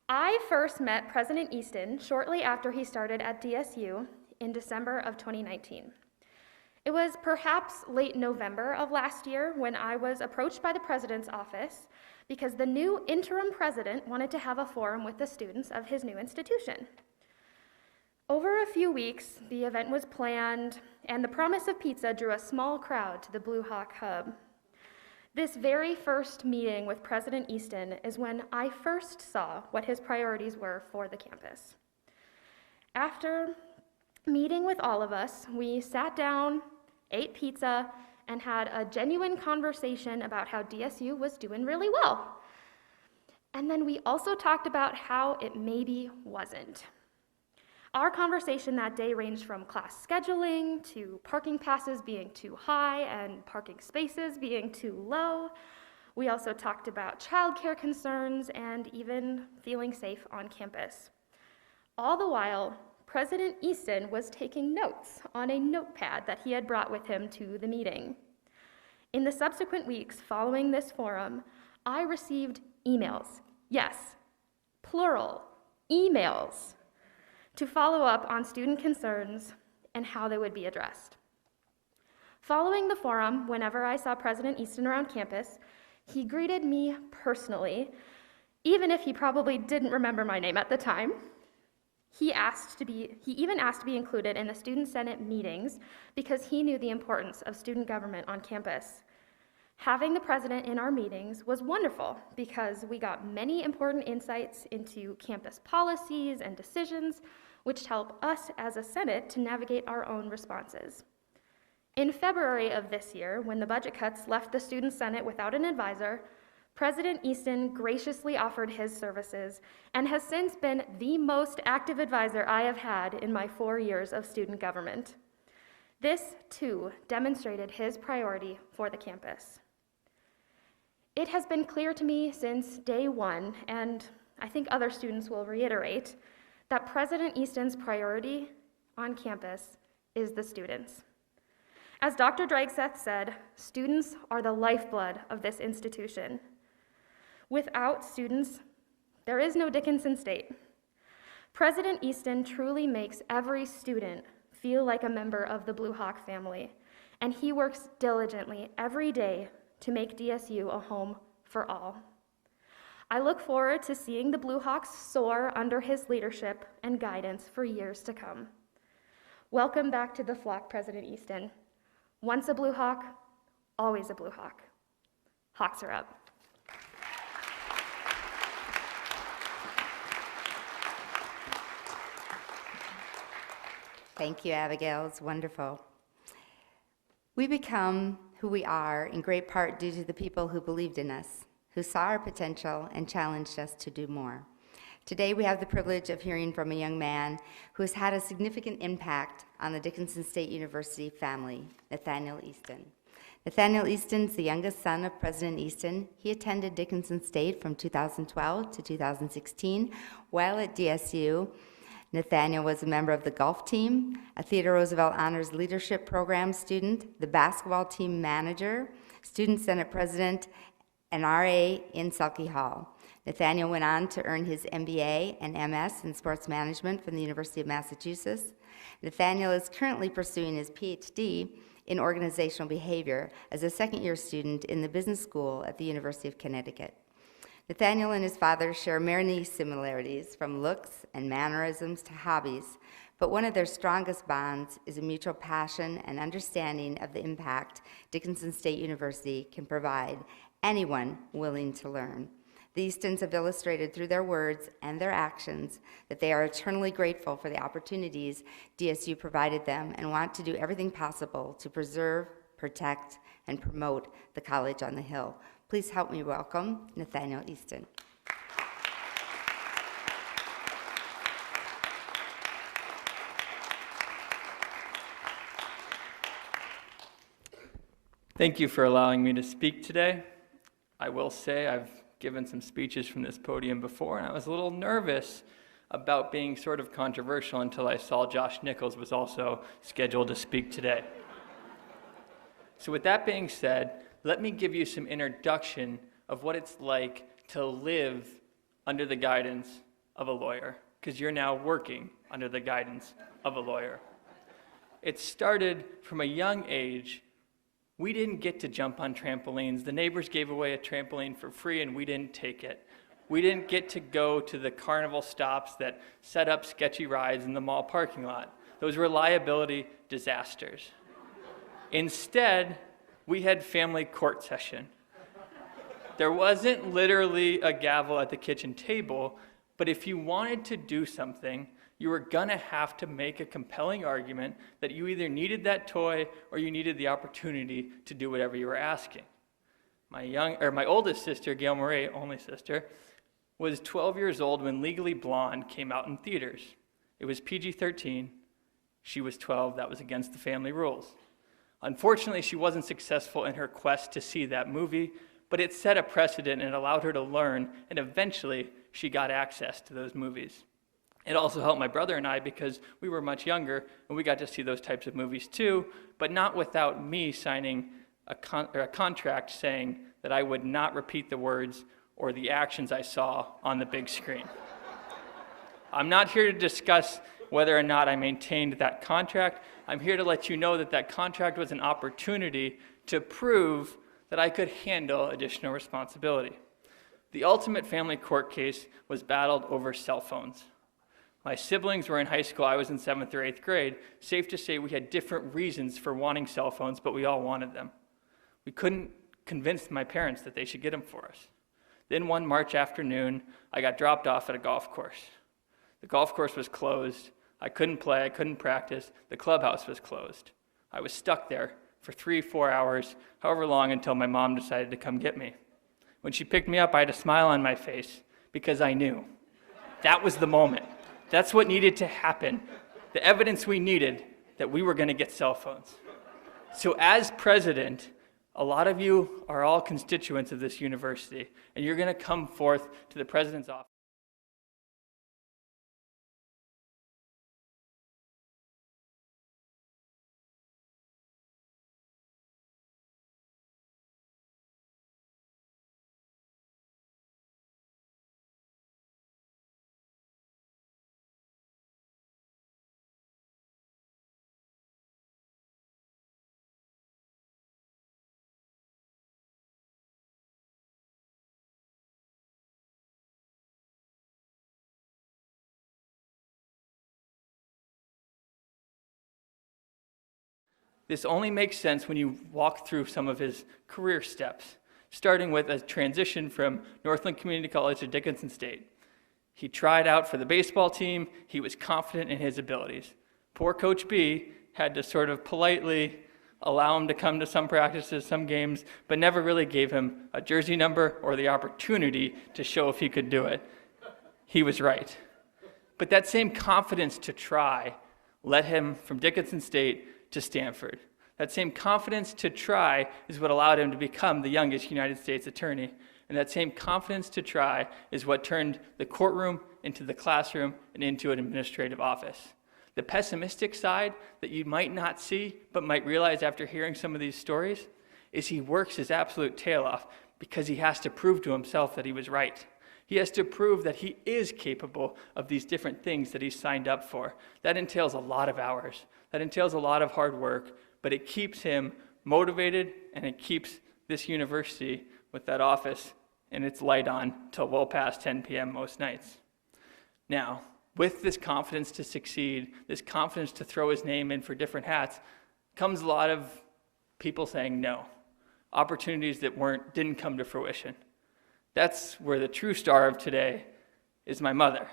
I first met President Easton shortly after he started at DSU in December of 2019. It was perhaps late November of last year when I was approached by the president's office because the new interim president wanted to have a forum with the students of his new institution. Over a few weeks, the event was planned, and the promise of pizza drew a small crowd to the Blue Hawk Hub. This very first meeting with President Easton is when I first saw what his priorities were for the campus. After meeting with all of us, we sat down, ate pizza, and had a genuine conversation about how DSU was doing really well. And then we also talked about how it maybe wasn't. Our conversation that day ranged from class scheduling to parking passes being too high and parking spaces being too low. We also talked about childcare concerns and even feeling safe on campus. All the while, President Easton was taking notes on a notepad that he had brought with him to the meeting. In the subsequent weeks following this forum, I received emails, yes, plural, emails, to follow up on student concerns and how they would be addressed. Following the forum, whenever I saw President Easton around campus, he greeted me personally, even if he probably didn't remember my name at the time. He even asked to be included in the Student Senate meetings because he knew the importance of student government on campus. Having the president in our meetings was wonderful because we got many important insights into campus policies and decisions, which help us as a Senate to navigate our own responses. In February of this year, when the budget cuts left the Student Senate without an advisor, President Easton graciously offered his services and has since been the most active advisor I have had in my 4 years of student government. This, too, demonstrated his priority for the campus. It has been clear to me since day one, and I think other students will reiterate, that President Easton's priority on campus is the students. As Dr. Dragset said, students are the lifeblood of this institution. Without students, there is no Dickinson State. President Easton truly makes every student feel like a member of the Blue Hawk family, and he works diligently every day to make DSU a home for all. I look forward to seeing the Blue Hawks soar under his leadership and guidance for years to come. Welcome back to the flock, President Easton. Once a Blue Hawk, always a Blue Hawk. Hawks are up. Thank you, Abigail. It's wonderful. We become who we are in great part due to the people who believed in us, who saw our potential and challenged us to do more. Today, we have the privilege of hearing from a young man who has had a significant impact on the Dickinson State University family, Nathaniel Easton. Nathaniel Easton is the youngest son of President Easton. He attended Dickinson State from 2012 to 2016. While at DSU, Nathaniel was a member of the golf team, a Theodore Roosevelt Honors Leadership Program student, the basketball team manager, student senate president, and RA in Selke Hall. Nathaniel went on to earn his MBA and MS in sports management from the University of Massachusetts. Nathaniel is currently pursuing his PhD in organizational behavior as a second-year student in the business school at the University of Connecticut. Nathaniel and his father share many similarities, from looks and mannerisms to hobbies, but one of their strongest bonds is a mutual passion and understanding of the impact Dickinson State University can provide anyone willing to learn. The Eastons have illustrated through their words and their actions that they are eternally grateful for the opportunities DSU provided them and want to do everything possible to preserve, protect, and promote the College on the Hill. Please help me welcome Nathaniel Easton. Thank you for allowing me to speak today. I will say I've given some speeches from this podium before, and I was a little nervous about being sort of controversial until I saw Josh Nichols was also scheduled to speak today. So with that being said, let me give you some introduction of what it's like to live under the guidance of a lawyer, because you're now working under the guidance of a lawyer. It started from a young age. We didn't get to jump on trampolines. The neighbors gave away a trampoline for free and we didn't take it. We didn't get to go to the carnival stops that set up sketchy rides in the mall parking lot. Those were liability disasters. Instead, we had family court session. There wasn't literally a gavel at the kitchen table, but if you wanted to do something, you were gonna have to make a compelling argument that you either needed that toy or you needed the opportunity to do whatever you were asking. My oldest sister, Gail Marie, only sister, was 12 years old when Legally Blonde came out in theaters. It was PG-13. She was 12. That was against the family rules. Unfortunately, she wasn't successful in her quest to see that movie, but it set a precedent and allowed her to learn, and eventually she got access to those movies. It also helped my brother and I because we were much younger and we got to see those types of movies too, but not without me signing a contract saying that I would not repeat the words or the actions I saw on the big screen. I'm not here to discuss whether or not I maintained that contract. I'm here to let you know that that contract was an opportunity to prove that I could handle additional responsibility. The ultimate family court case was battled over cell phones. My siblings were in high school, I was in 7th or 8th grade. Safe to say we had different reasons for wanting cell phones, but we all wanted them. We couldn't convince my parents that they should get them for us. Then one March afternoon, I got dropped off at a golf course. The golf course was closed. I couldn't play, I couldn't practice. The clubhouse was closed. I was stuck there for 3-4 hours, however long, until my mom decided to come get me. When she picked me up, I had a smile on my face because I knew. That was the moment. That's what needed to happen. The evidence we needed that we were going to get cell phones. So as president, a lot of you are all constituents of this university, and you're going to come forth to the president's office. This only makes sense when you walk through some of his career steps, starting with a transition from Northland Community College to Dickinson State. He tried out for the baseball team. He was confident in his abilities. Poor Coach B had to sort of politely allow him to come to some practices, some games, but never really gave him a jersey number or the opportunity to show if he could do it. He was right. But that same confidence to try led him from Dickinson State to Stanford. That same confidence to try is what allowed him to become the youngest United States attorney. And that same confidence to try is what turned the courtroom into the classroom and into an administrative office. The pessimistic side that you might not see, but might realize after hearing some of these stories, is he works his absolute tail off because he has to prove to himself that he was right. He has to prove that he is capable of these different things that he signed up for. That entails a lot of hours. That entails a lot of hard work, but it keeps him motivated, and it keeps this university with that office and its light on till well past 10 p.m. most nights. Now, with this confidence to succeed, this confidence to throw his name in for different hats, comes a lot of people saying no. Opportunities that didn't come to fruition. That's where the true star of today is my mother.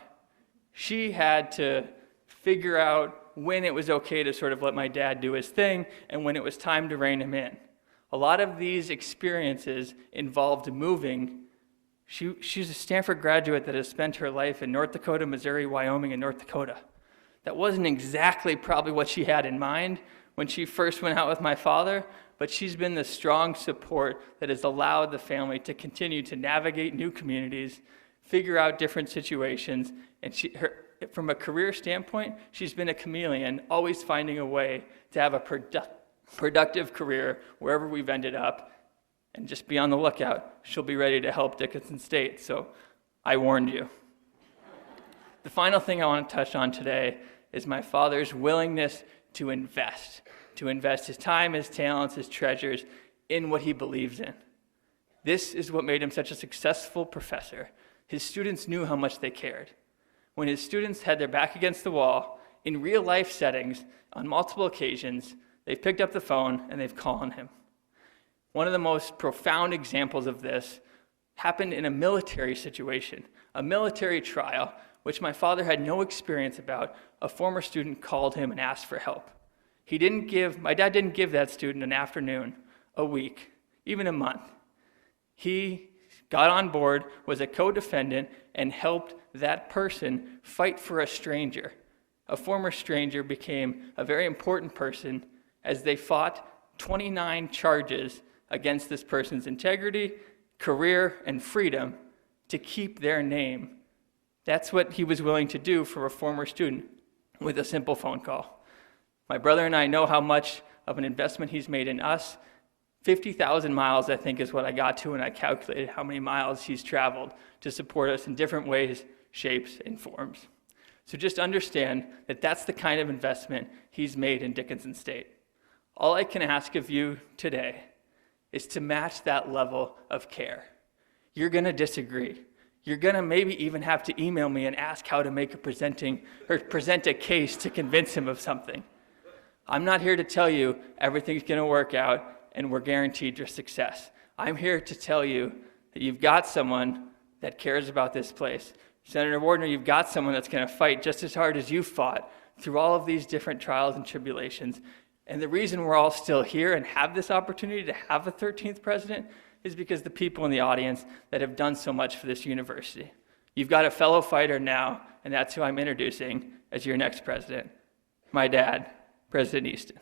She had to figure out when it was okay to sort of let my dad do his thing and when it was time to rein him in. A lot of these experiences involved moving. She's a Stanford graduate that has spent her life in North Dakota, Missouri, Wyoming, and North Dakota. That wasn't exactly probably what she had in mind when she first went out with my father, but she's been the strong support that has allowed the family to continue to navigate new communities, figure out different situations, and from a career standpoint, she's been a chameleon, always finding a way to have a productive career wherever we've ended up. And just be on the lookout. She'll be ready to help Dickinson State, so I warned you. The final thing I want to touch on today is my father's willingness to invest his time, his talents, his treasures in what he believes in. This is what made him such a successful professor. His students knew how much they cared. When his students had their back against the wall, in real life settings, on multiple occasions, they've picked up the phone and they've called on him. One of the most profound examples of this happened in a military situation, a military trial, which my father had no experience about. A former student called him and asked for help. My dad didn't give that student an afternoon, a week, even a month. He got on board, was a co-defendant, and helped that person fight for a stranger. A former stranger became a very important person as they fought 29 charges against this person's integrity, career, and freedom to keep their name. That's what he was willing to do for a former student with a simple phone call. My brother and I know how much of an investment he's made in us. 50,000 miles, I think, is what I got to when I calculated how many miles he's traveled to support us in different ways, shapes, and forms. So just understand that that's the kind of investment he's made in Dickinson State. All I can ask of you today is to match that level of care. You're going to disagree. You're gonna maybe even have to email me and ask how to make a present a case to convince him of something. I'm not here to tell you everything's gonna work out and we're guaranteed your success. I'm here to tell you that you've got someone that cares about this place. Senator Wardner, you've got someone that's gonna fight just as hard as you fought through all of these different trials and tribulations. And the reason we're all still here and have this opportunity to have a 13th president is because the people in the audience that have done so much for this university. You've got a fellow fighter now, and that's who I'm introducing as your next president, my dad, President Easton.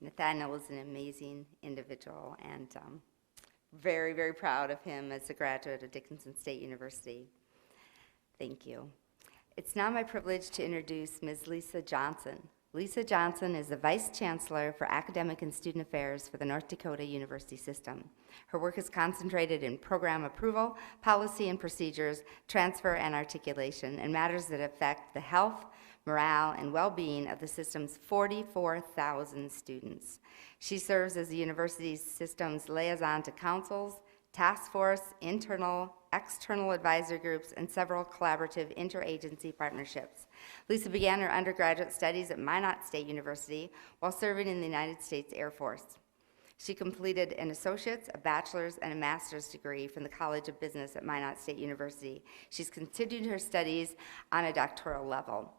Nathaniel was an amazing individual, and very, very proud of him as a graduate of Dickinson State University. Thank you. It's now my privilege to introduce Ms. Lisa Johnson. Lisa Johnson is the Vice Chancellor for Academic and Student Affairs for the North Dakota University System. Her work is concentrated in program approval, policy and procedures, transfer and articulation, and matters that affect the health, morale, and well-being of the system's 44,000 students. She serves as the university's system's liaison to councils, task force, internal, external advisor groups, and several collaborative interagency partnerships. Lisa began her undergraduate studies at Minot State University while serving in the United States Air Force. She completed an associate's, a bachelor's, and a master's degree from the College of Business at Minot State University. She's continued her studies on a doctoral level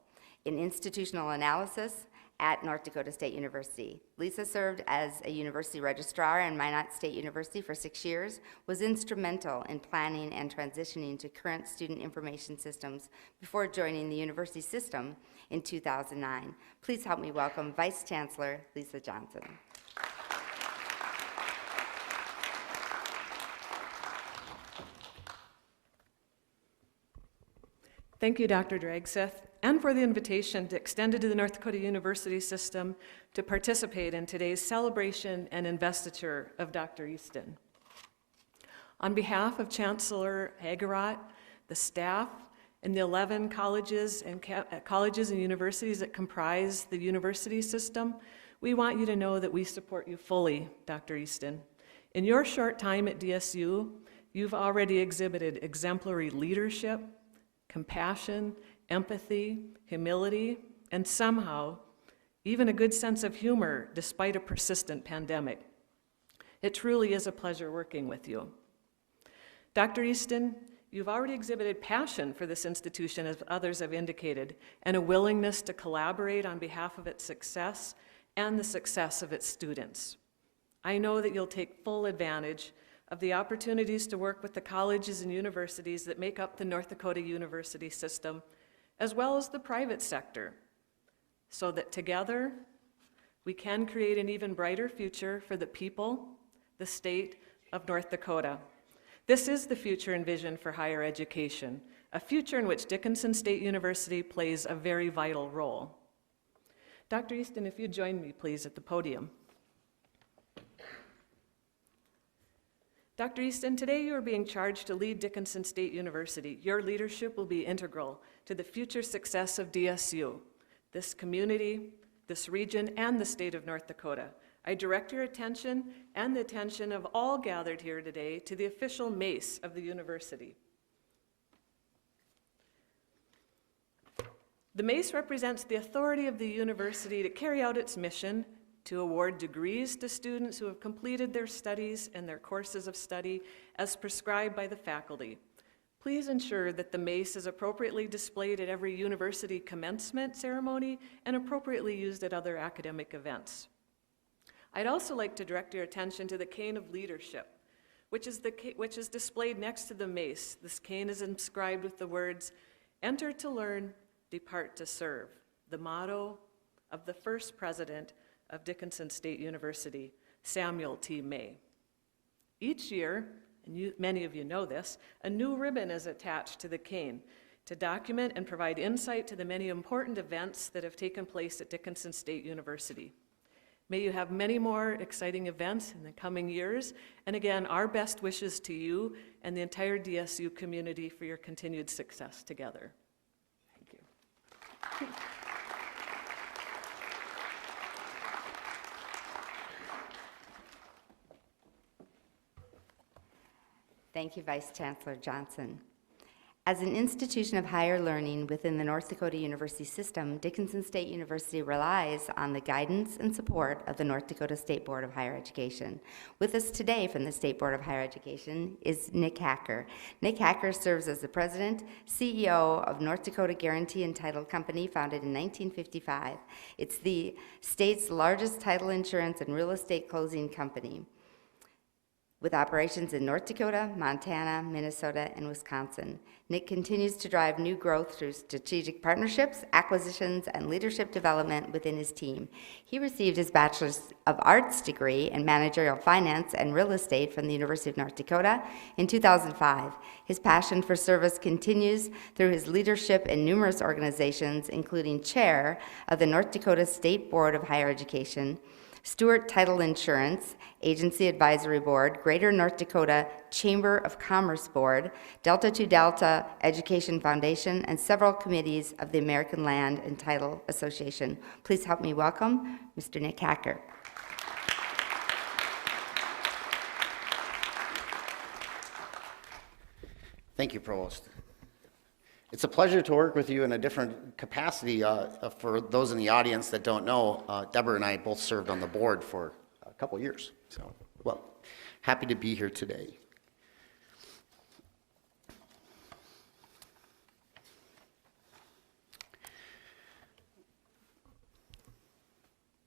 in institutional analysis at North Dakota State University. Lisa served as a university registrar in Minot State University for 6 years, was instrumental in planning and transitioning to current student information systems before joining the university system in 2009. Please help me welcome Vice Chancellor Lisa Johnson. Thank you, Dr. Dragseth, and for the invitation extended to the North Dakota University System to participate in today's celebration and investiture of Dr. Easton. On behalf of Chancellor Hagerott, the staff, and the 11 colleges and universities that comprise the university system, we want you to know that we support you fully, Dr. Easton. In your short time at DSU, you've already exhibited exemplary leadership, compassion, empathy, humility, and somehow even a good sense of humor despite a persistent pandemic. It truly is a pleasure working with you. Dr. Easton, you've already exhibited passion for this institution, as others have indicated, and a willingness to collaborate on behalf of its success and the success of its students. I know that you'll take full advantage of the opportunities to work with the colleges and universities that make up the North Dakota University System, as well as the private sector, so that together we can create an even brighter future for the people, the state of North Dakota. This is the future and vision for higher education, a future in which Dickinson State University plays a very vital role. Dr. Easton, if you'd join me, please, at the podium. Dr. Easton, today you are being charged to lead Dickinson State University. Your leadership will be integral to the future success of DSU, this community, this region, and the state of North Dakota. I direct your attention and the attention of all gathered here today to the official mace of the university. The mace represents the authority of the university to carry out its mission to award degrees to students who have completed their studies and their courses of study as prescribed by the faculty. Please ensure that the mace is appropriately displayed at every university commencement ceremony and appropriately used at other academic events. I'd also like to direct your attention to the cane of leadership, which is displayed next to the mace. This cane is inscribed with the words, "Enter to learn, depart to serve," the motto of the first president of Dickinson State University, Samuel T. May. Each year, and many of you know this, a new ribbon is attached to the cane to document and provide insight to the many important events that have taken place at Dickinson State University. May you have many more exciting events in the coming years, and again, our best wishes to you and the entire DSU community for your continued success together. Thank you. Thank you, Vice Chancellor Johnson. As an institution of higher learning within the North Dakota University system, Dickinson State University relies on the guidance and support of the North Dakota State Board of Higher Education. With us today from the State Board of Higher Education is Nick Hacker. Nick Hacker serves as the president, CEO of North Dakota Guarantee and Title Company, founded in 1955. It's the state's largest title insurance and real estate closing company, with operations in North Dakota, Montana, Minnesota, and Wisconsin. Nick continues to drive new growth through strategic partnerships, acquisitions, and leadership development within his team. He received his Bachelor's of Arts degree in Managerial Finance and Real Estate from the University of North Dakota in 2005. His passion for service continues through his leadership in numerous organizations, including chair of the North Dakota State Board of Higher Education, Stewart Title Insurance, Agency Advisory Board, Greater North Dakota Chamber of Commerce Board, Delta to Delta Education Foundation, and several committees of the American Land and Title Association. Please help me welcome Mr. Nick Hacker. Thank you, Provost. It's a pleasure to work with you in a different capacity. For those in the audience that don't know, Deborah and I both served on the board for a couple years. So, well, happy to be here today.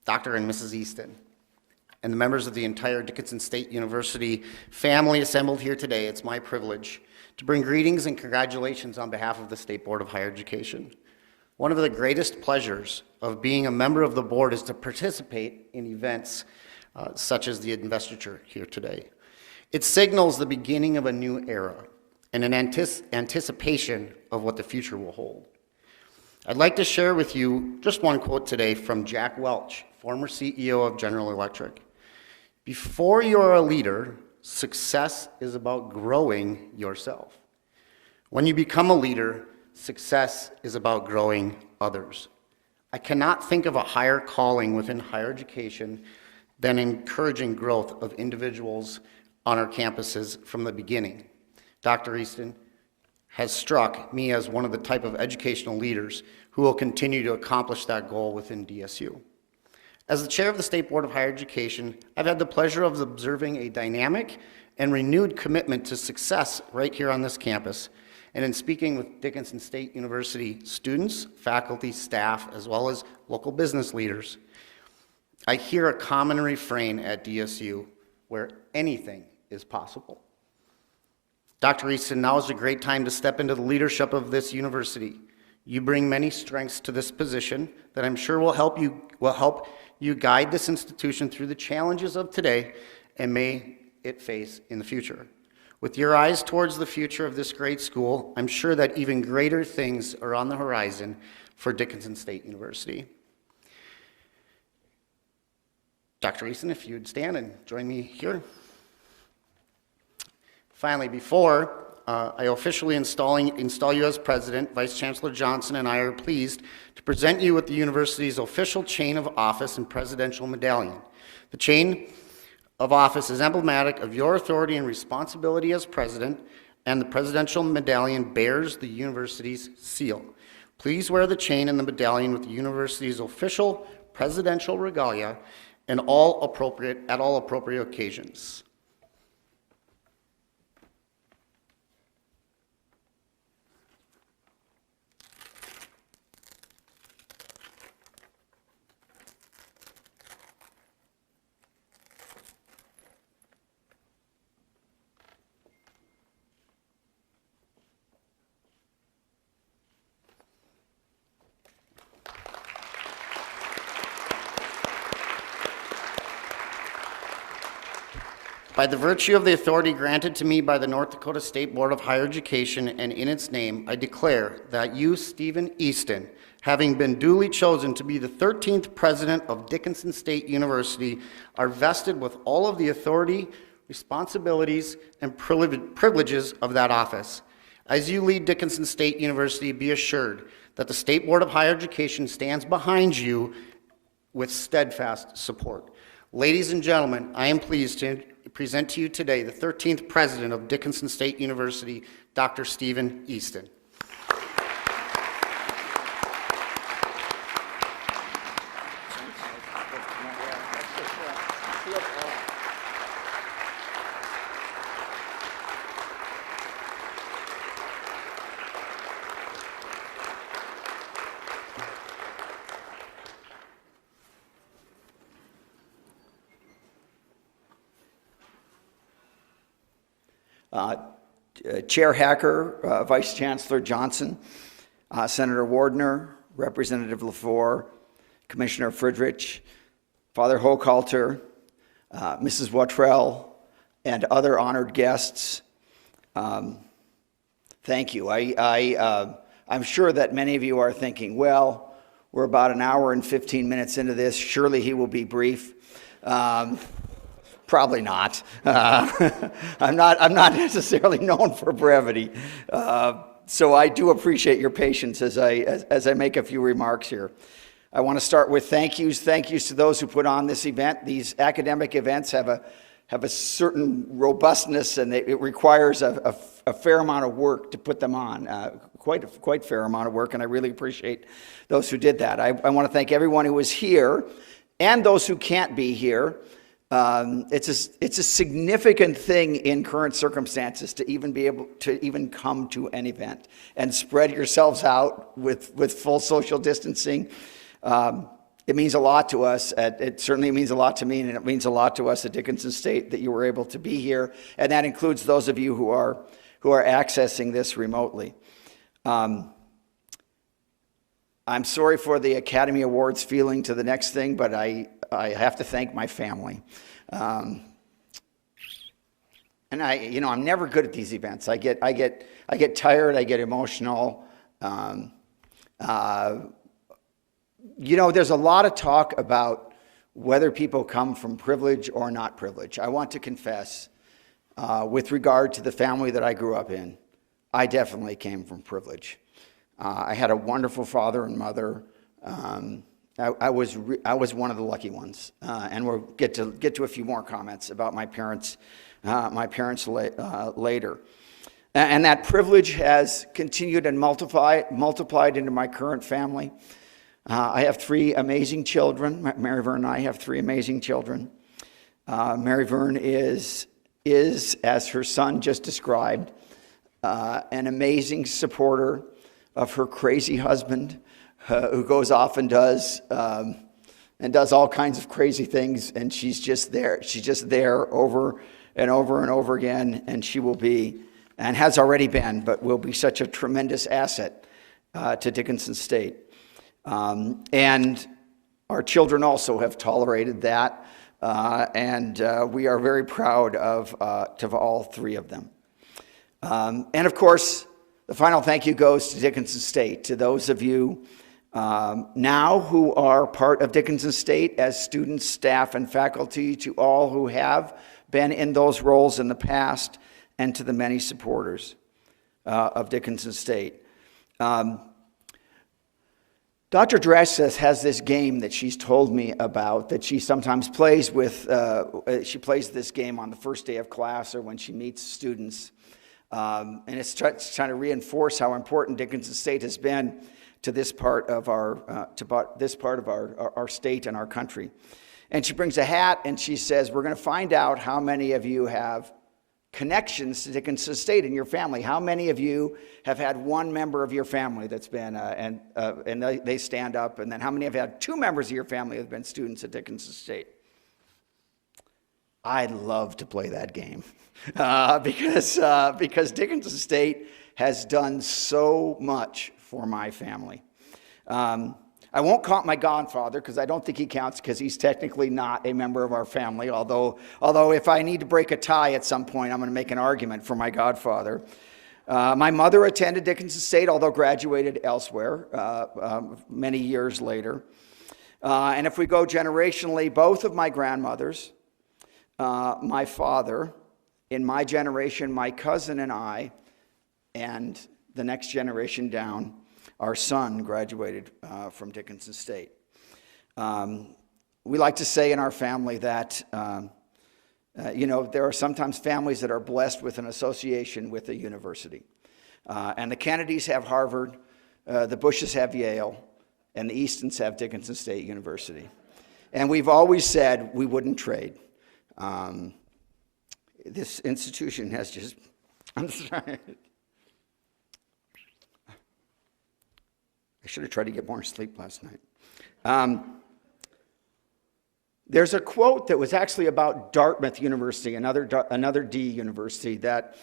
Dr. and Mrs. Easton, and the members of the entire Dickinson State University family assembled here today, it's my privilege to bring greetings and congratulations on behalf of the State Board of Higher Education. One of the greatest pleasures of being a member of the board is to participate in events such as the Investiture here today. It signals the beginning of a new era and an anticipation of what the future will hold. I'd like to share with you just one quote today from Jack Welch, former CEO of General Electric. "Before you're a leader, success is about growing yourself. When you become a leader, success is about growing others." I cannot think of a higher calling within higher education than encouraging growth of individuals on our campuses from the beginning. Dr. Easton has struck me as one of the type of educational leaders who will continue to accomplish that goal within DSU. As the chair of the State Board of Higher Education, I've had the pleasure of observing a dynamic and renewed commitment to success right here on this campus. And in speaking with Dickinson State University students, faculty, staff, as well as local business leaders, I hear a common refrain at DSU where anything is possible. Dr. Easton, now is a great time to step into the leadership of this university. You bring many strengths to this position that I'm sure will help you guide this institution through the challenges of today and may it face in the future. With your eyes towards the future of this great school, I'm sure that even greater things are on the horizon for Dickinson State University. Dr. Easton, if you'd stand and join me here. Finally, before I officially install you as president, Vice Chancellor Johnson and I are pleased to present you with the university's official chain of office and presidential medallion. The chain of office is emblematic of your authority and responsibility as president, and the presidential medallion bears the university's seal. Please wear the chain and the medallion with the university's official presidential regalia at all appropriate occasions. By the virtue of the authority granted to me by the North Dakota State Board of Higher Education and in its name, I declare that you, Stephen Easton, having been duly chosen to be the 13th president of Dickinson State University, are vested with all of the authority, responsibilities, and privileges of that office. As you lead Dickinson State University, be assured that the State Board of Higher Education stands behind you with steadfast support. Ladies and gentlemen, I am pleased to present to you today the 13th President of Dickinson State University, Dr. Stephen Easton. Chair Hacker, Vice Chancellor Johnson, Senator Wardner, Representative LaFleur, Commissioner Friedrich, Father Hochhalter, Mrs. Wottrell, and other honored guests. Thank you. I'm sure that many of you are thinking, well, we're about an hour and 15 minutes into this. Surely he will be brief. Probably not. I'm not necessarily known for brevity. So I do appreciate your patience as I make a few remarks here. I want to start with thank yous to those who put on this event. These academic events have a certain robustness, and it requires a fair amount of work to put them on. Quite a fair amount of work, and I really appreciate those who did that. I want to thank everyone who was here and those who can't be here. It's a significant thing in current circumstances to even be able to even come to an event and spread yourselves out with full social distancing. It means a lot to us. It certainly means a lot to me, and it means a lot to us at Dickinson State that you were able to be here, and that includes those of you who are accessing this remotely. I'm sorry for the Academy Awards feeling to the next thing, but I have to thank my family. And I'm never good at these events. I get tired, I get emotional. There's a lot of talk about whether people come from privilege or not privilege. I want to confess, with regard to the family that I grew up in, I definitely came from privilege. I had a wonderful father and mother. I was one of the lucky ones, and we'll get to a few more comments about my parents later. And that privilege has continued and multiplied into my current family. I have three amazing children. Mary Vern and I have three amazing children. Mary Vern is, as her son just described, an amazing supporter of her crazy husband, who goes off and does all kinds of crazy things, and she's just there. She's just there over and over and over again, and she will be, and has already been, but will be such a tremendous asset to Dickinson State. And our children also have tolerated that, and we are very proud of all three of them. And of course, the final thank you goes to Dickinson State, to those of you now who are part of Dickinson State as students, staff, and faculty, to all who have been in those roles in the past, and to the many supporters of Dickinson State. Dr. Drexeth has this game that she's told me about that she sometimes plays with. She plays this game on the first day of class or when she meets students. And it's trying to reinforce how important Dickinson State has been to this part of our state and our country. And she brings a hat and she says, "We're going to find out how many of you have connections to Dickinson State in your family. How many of you have had one member of your family that's been," and they stand up, and then how many have had two members of your family that have been students at Dickinson State? I'd love to play that game because Dickinson State has done so much for my family. I won't count my godfather because I don't think he counts because he's technically not a member of our family, although if I need to break a tie at some point, I'm going to make an argument for my godfather. My mother attended Dickinson State, although graduated elsewhere many years later. And if we go generationally, both of my grandmothers, my father, in my generation, my cousin and I, and the next generation down, our son graduated from Dickinson State. We like to say in our family that, there are sometimes families that are blessed with an association with a university. And the Kennedys have Harvard, the Bushes have Yale, and the Eastons have Dickinson State University. And we've always said we wouldn't trade. This institution has just, I'm sorry. I should have tried to get more sleep last night. There's a quote that was actually about Dartmouth University, another D university, that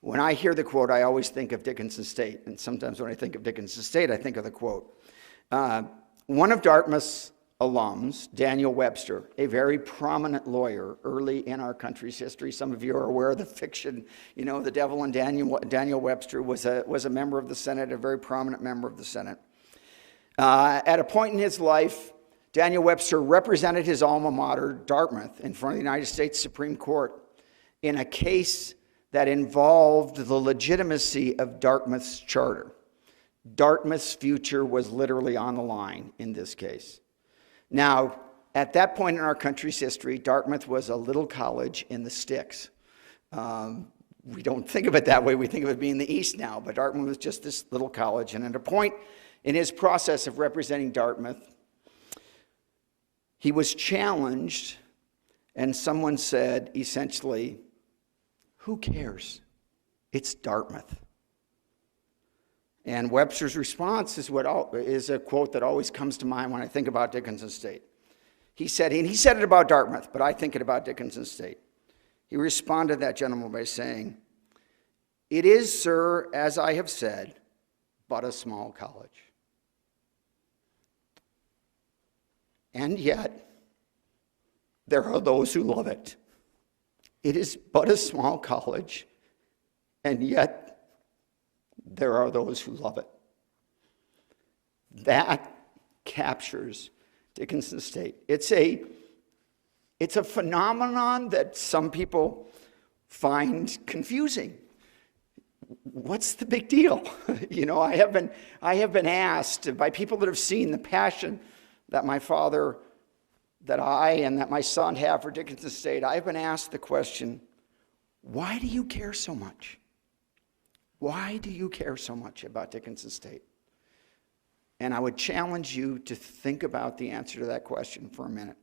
when I hear the quote, I always think of Dickinson State. And sometimes when I think of Dickinson State, I think of the quote. One of Dartmouth's alums, Daniel Webster, a very prominent lawyer early in our country's history. Some of you are aware of the fiction, The Devil and Daniel Webster was a member of the Senate, a very prominent member of the Senate. At a point in his life, Daniel Webster represented his alma mater, Dartmouth, in front of the United States Supreme Court in a case that involved the legitimacy of Dartmouth's charter. Dartmouth's future was literally on the line in this case. Now, at that point in our country's history, Dartmouth was a little college in the sticks. We don't think of it that way. We think of it being the East now, but Dartmouth was just this little college. And at a point in his process of representing Dartmouth, he was challenged, and someone said, essentially, who cares? It's Dartmouth. And Webster's response is a quote that always comes to mind when I think about Dickinson State. He said it about Dartmouth, but I think it about Dickinson State. He responded to that gentleman by saying, "It is, sir, as I have said, but a small college. And yet, there are those who love it. It is but a small college, and yet there are those who love it." That captures Dickinson State. It's a phenomenon that some people find confusing. What's the big deal? I have been asked by people that have seen the passion that my father, that I, and that my son have for Dickinson State. I've been asked the question, why do you care so much? Why do you care so much about Dickinson State? And I would challenge you to think about the answer to that question for a minute.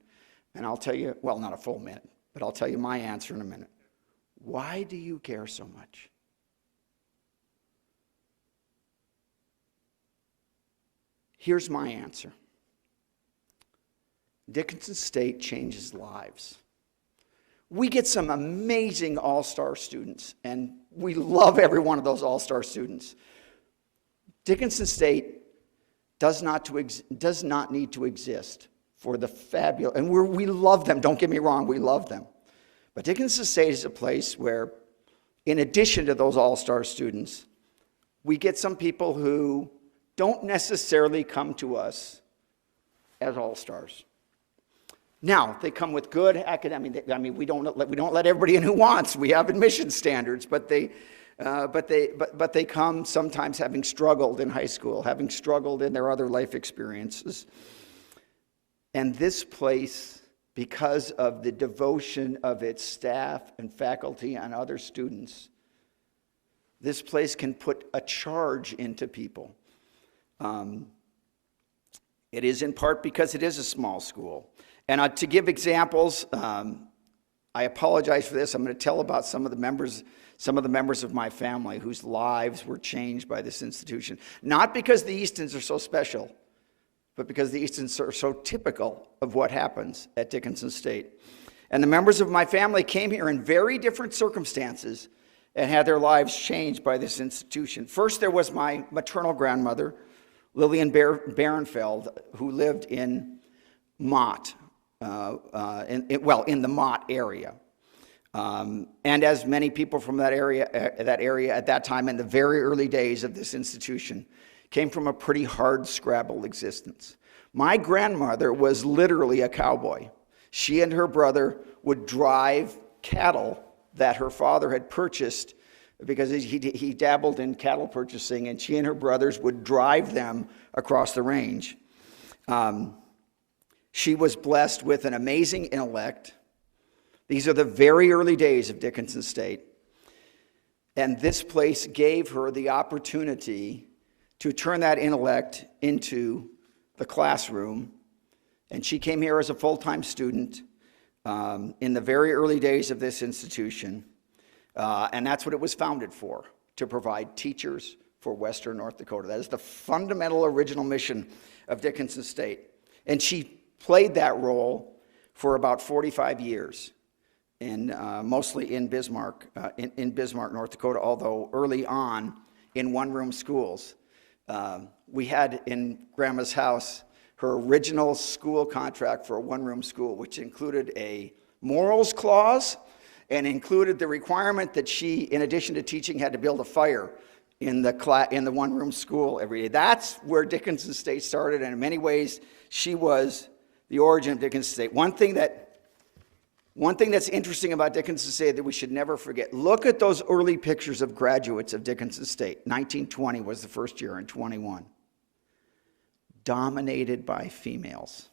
And I'll tell you, well, not a full minute, but I'll tell you my answer in a minute. Why do you care so much? Here's my answer. Dickinson State changes lives. We get some amazing all-star students, and we love every one of those all-star students. Dickinson State does not need to exist for the fabulous, and we love them, don't get me wrong, we love them. But Dickinson State is a place where, in addition to those all-star students, we get some people who don't necessarily come to us as all-stars. Now, they come with good academic, we don't let everybody in who wants. We have admission standards, but they come sometimes having struggled in high school, having struggled in their other life experiences. And this place, because of the devotion of its staff and faculty and other students, this place can put a charge into people. It is in part because it is a small school. And to give examples, I apologize for this. I'm going to tell about some of the members of my family whose lives were changed by this institution. Not because the Eastons are so special, but because the Eastons are so typical of what happens at Dickinson State. And the members of my family came here in very different circumstances and had their lives changed by this institution. First, there was my maternal grandmother, Lillian Barenfeld, who lived in Mott, in the Mott area. And as many people from that area at that time, in the very early days of this institution, came from a pretty hard-scrabble existence. My grandmother was literally a cowboy. She and her brother would drive cattle that her father had purchased because he dabbled in cattle purchasing, and she and her brothers would drive them across the range. She was blessed with an amazing intellect. These are the very early days of Dickinson State. And this place gave her the opportunity to turn that intellect into the classroom. And she came here as a full-time student in the very early days of this institution. And that's what it was founded for, to provide teachers for Western North Dakota. That is the fundamental original mission of Dickinson State. And she played that role for about 45 years, mostly in Bismarck, in Bismarck, North Dakota, although early on in one-room schools. We had in Grandma's house her original school contract for a one-room school, which included a morals clause and included the requirement that she, in addition to teaching, had to build a fire in the one-room school every day. That's where Dickinson State started, and in many ways, she was the origin of Dickinson State. One thing that's interesting about Dickinson State that we should never forget, look at those early pictures of graduates of Dickinson State. 1920 was the first year, and 21. Dominated by females.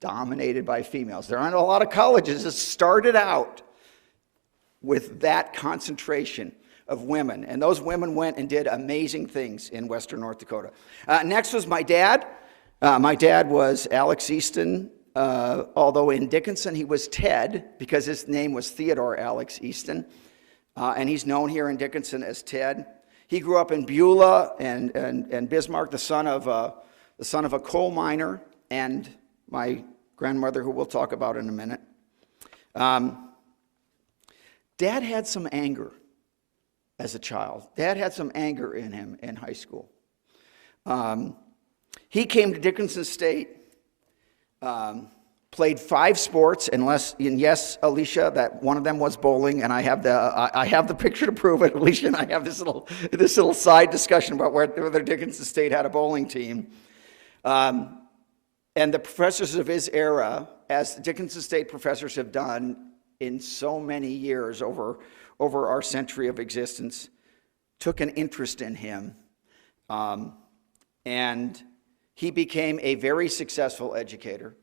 Dominated by females. There aren't a lot of colleges that started out with that concentration of women, and those women went and did amazing things in Western North Dakota. Next was my dad. My dad was Alex Easton, although in Dickinson he was Ted, because his name was Theodore Alex Easton, and he's known here in Dickinson as Ted. He grew up in Beulah and Bismarck, the son of a coal miner, and my grandmother, who we'll talk about in a minute. Dad had some anger as a child. Dad had some anger in him in high school. He came to Dickinson State, played 5 sports, and yes, Alicia, that one of them was bowling, and I have the picture to prove it. Alicia and I have this little side discussion about whether Dickinson State had a bowling team. And the professors of his era, as Dickinson State professors have done in so many years over our century of existence, took an interest in him. And he became a very successful educator.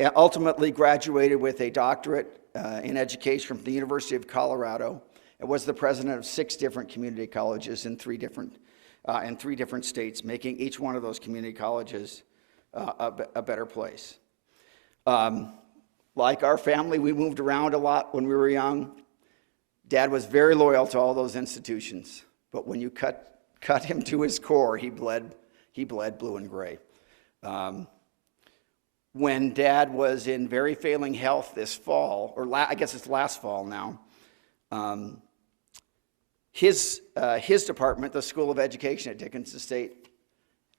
Ultimately graduated with a doctorate in education from the University of Colorado, and was the president of 6 different community colleges in 3 different states, making each one of those community colleges a better place. Like our family, we moved around a lot when we were young. Dad was very loyal to all those institutions, but when you cut him to his core, he bled blue and gray. When Dad was in very failing health this fall, I guess it's last fall now, his department, the School of Education at Dickinson State,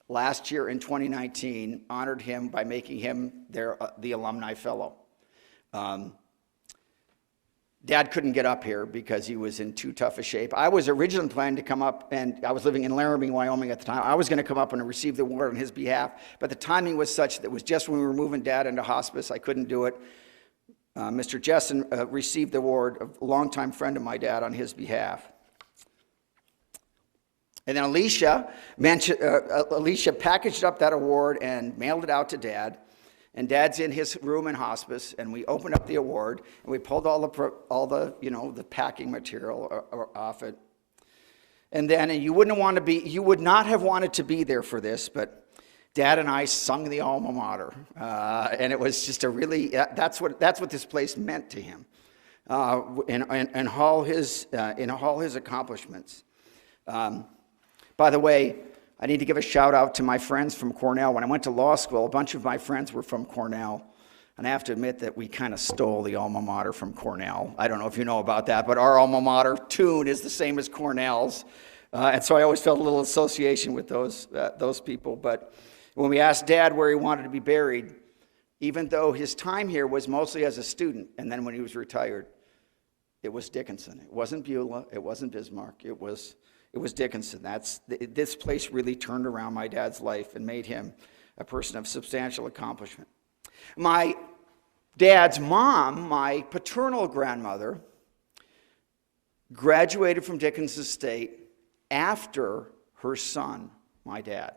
last year in 2019, honored him by making him the alumni fellow. Dad couldn't get up here because he was in too tough a shape. I was originally planning to come up, and I was living in Laramie, Wyoming at the time. I was going to come up and receive the award on his behalf, but the timing was such that it was just when we were moving Dad into hospice. I couldn't do it. Mr. Jessen received the award, a longtime friend of my dad, on his behalf. And then Alicia packaged up that award and mailed it out to Dad. And Dad's in his room in hospice, and we opened up the award, and we pulled all the packing material off it. And then, and you would not have wanted to be there for this, but Dad and I sung the Alma Mater, and it was just that's what this place meant to him, in all his accomplishments. By the way, I need to give a shout out to my friends from Cornell. When I went to law school, a bunch of my friends were from Cornell. And I have to admit that we kind of stole the alma mater from Cornell. I don't know if you know about that, but our alma mater tune is the same as Cornell's. And so I always felt a little association with those people. But when we asked Dad where he wanted to be buried, even though his time here was mostly as a student, and then when he was retired, it was Dickinson. It wasn't Beulah. It wasn't Bismarck. It was Dickinson. This place really turned around my dad's life and made him a person of substantial accomplishment. My dad's mom, my paternal grandmother, graduated from Dickinson State after her son, my dad.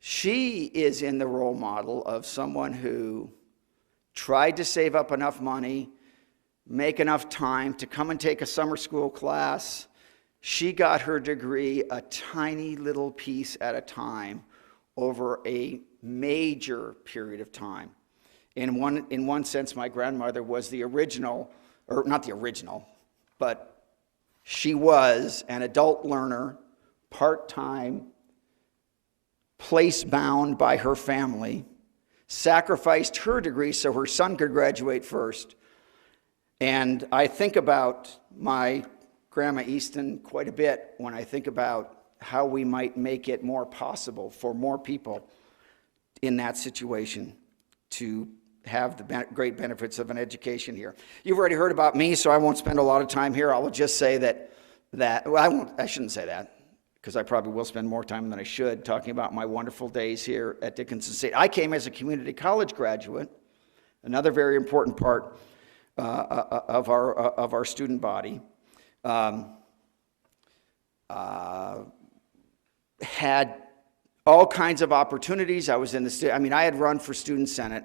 She is in the role model of someone who tried to save up enough money, make enough time to come and take a summer school class. She got her degree a tiny little piece at a time over a major period of time. In one sense, my grandmother was the original, or not the original, but she was an adult learner, part-time, place-bound by her family, sacrificed her degree so her son could graduate first. And I think about my Grandma Easton quite a bit when I think about how we might make it more possible for more people in that situation to have the great benefits of an education here. You've already heard about me, so I won't spend a lot of time here. I will just say well, I shouldn't say that, because I probably will spend more time than I should talking about my wonderful days here at Dickinson State. I came as a community college graduate, another very important part of our student body. Had all kinds of opportunities. I was in the I had run for student senate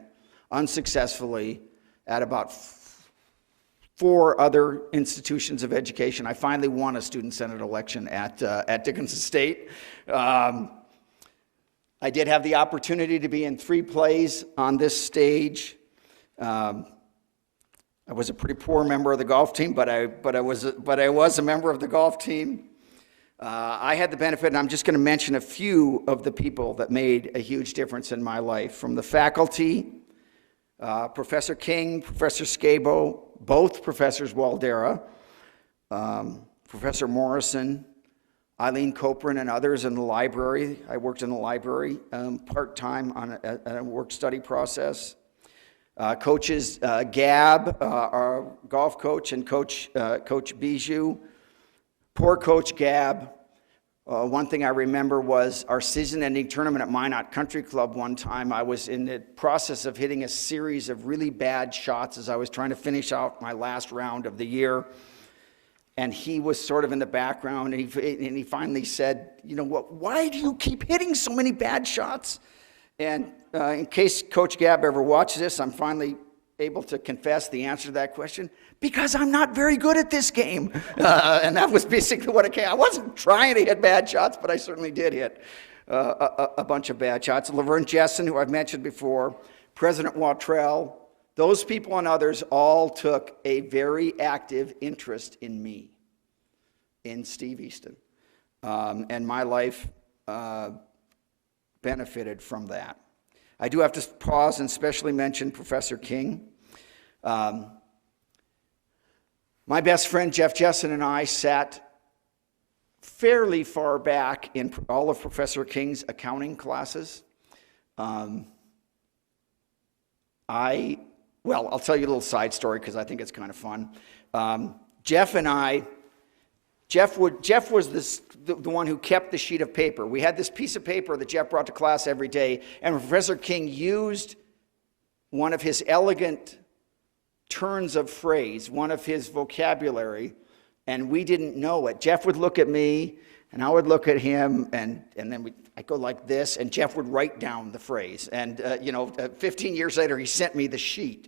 unsuccessfully at about 4 other institutions of education. I finally won a student senate election at Dickinson State. I did have the opportunity to be in 3 plays on this stage. I was a pretty poor member of the golf team, but I was a member of the golf team. I had the benefit, and I'm just going to mention a few of the people that made a huge difference in my life. From the faculty, Professor King, Professor Scabo, both Professors Waldera, Professor Morrison, Eileen Copran, and others in the library. I worked in the library part-time on a work-study process. Coaches Gab, our golf coach, and Coach Bijou. Poor Coach Gab. One thing I remember was our season-ending tournament at Minot Country Club one time. I was in the process of hitting a series of really bad shots as I was trying to finish out my last round of the year. And he was sort of in the background, and he finally said, you know what, why do you keep hitting so many bad shots? And in case Coach Gab ever watches this, I'm finally able to confess the answer to that question: because I'm not very good at this game. And that was basically what it came. I wasn't trying to hit bad shots, but I certainly did hit a bunch of bad shots. Laverne Jessen, who I've mentioned before, President Wattrell, those people and others all took a very active interest in me, in Steve Easton. And my life benefited from that. I do have to pause and specially mention Professor King. My best friend Jeff Jessen and I sat fairly far back in all of Professor King's accounting classes. I'll tell you a little side story because I think it's kind of fun. Jeff was the one who kept the sheet of paper. We had this piece of paper that Jeff brought to class every day, and Professor King used one of his elegant turns of phrase, one of his vocabulary, and we didn't know it. Jeff would look at me, and I would look at him, and then I'd go like this, and Jeff would write down the phrase. And 15 years later, he sent me the sheet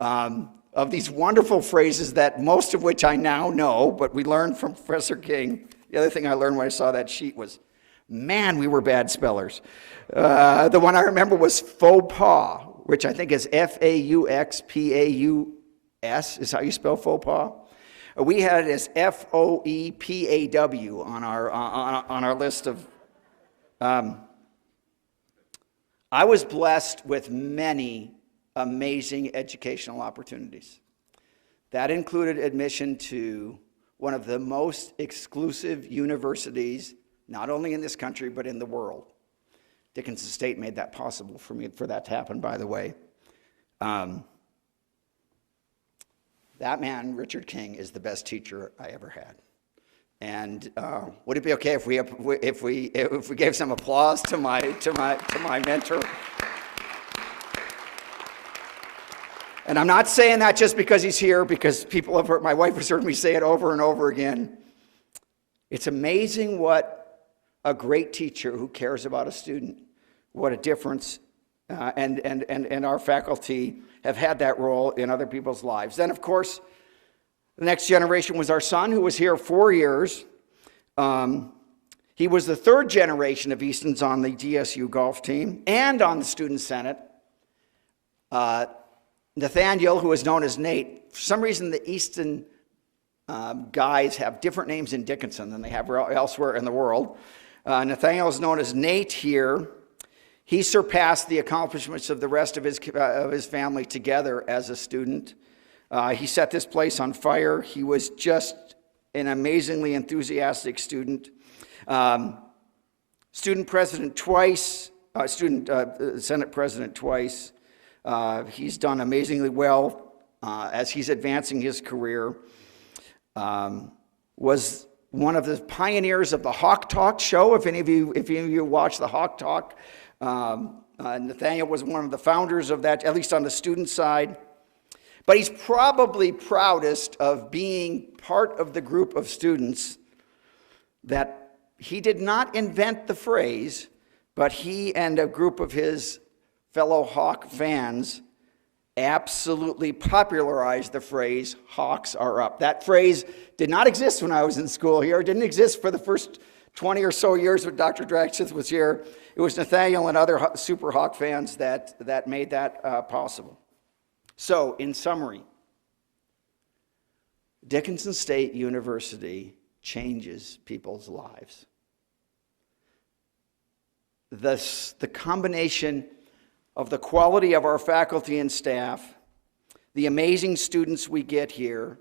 of these wonderful phrases that most of which I now know, but we learned from Professor King. The other thing I learned when I saw that sheet was, man, we were bad spellers. The one I remember was faux pas, which I think is F-A-U-X-P-A-U-S, is how you spell faux pas. We had it as F-O-E-P-A-W on our list of. I was blessed with many amazing educational opportunities. That included admission to one of the most exclusive universities, not only in this country, but in the world. Dickinson State made that possible for that to happen, by the way. That man, Richard King, is the best teacher I ever had. And would it be okay if we gave some applause to my mentor? And I'm not saying that just because he's here, because people have heard, my wife has heard me say it over and over again. It's amazing what a great teacher who cares about a student, what a difference, and our faculty have had that role in other people's lives. Then, of course, the next generation was our son, who was here 4 years. He was the third generation of Eastons on the DSU golf team and on the student senate. Nathaniel, who is known as Nate, for some reason the Easton guys have different names in Dickinson than they have elsewhere in the world. Nathaniel is known as Nate here. He surpassed the accomplishments of the rest of his family together as a student. He set this place on fire. He was just an amazingly enthusiastic student. Student president twice, Senate president twice. He's done amazingly well as he's advancing his career. Was one of the pioneers of the Hawk Talk show. If any of you watch the Hawk Talk, Nathaniel was one of the founders of that, at least on the student side. But he's probably proudest of being part of the group of students that he did not invent the phrase, but he and a group of his fellow Hawk fans absolutely popularized the phrase, "Hawks are up." That phrase did not exist when I was in school here. It didn't exist for the first 20 or so years when Dr. Dragseth was here. It was Nathaniel and other Super Hawk fans that made that possible. So, in summary, Dickinson State University changes people's lives. The combination of the quality of our faculty and staff, the amazing students we get here,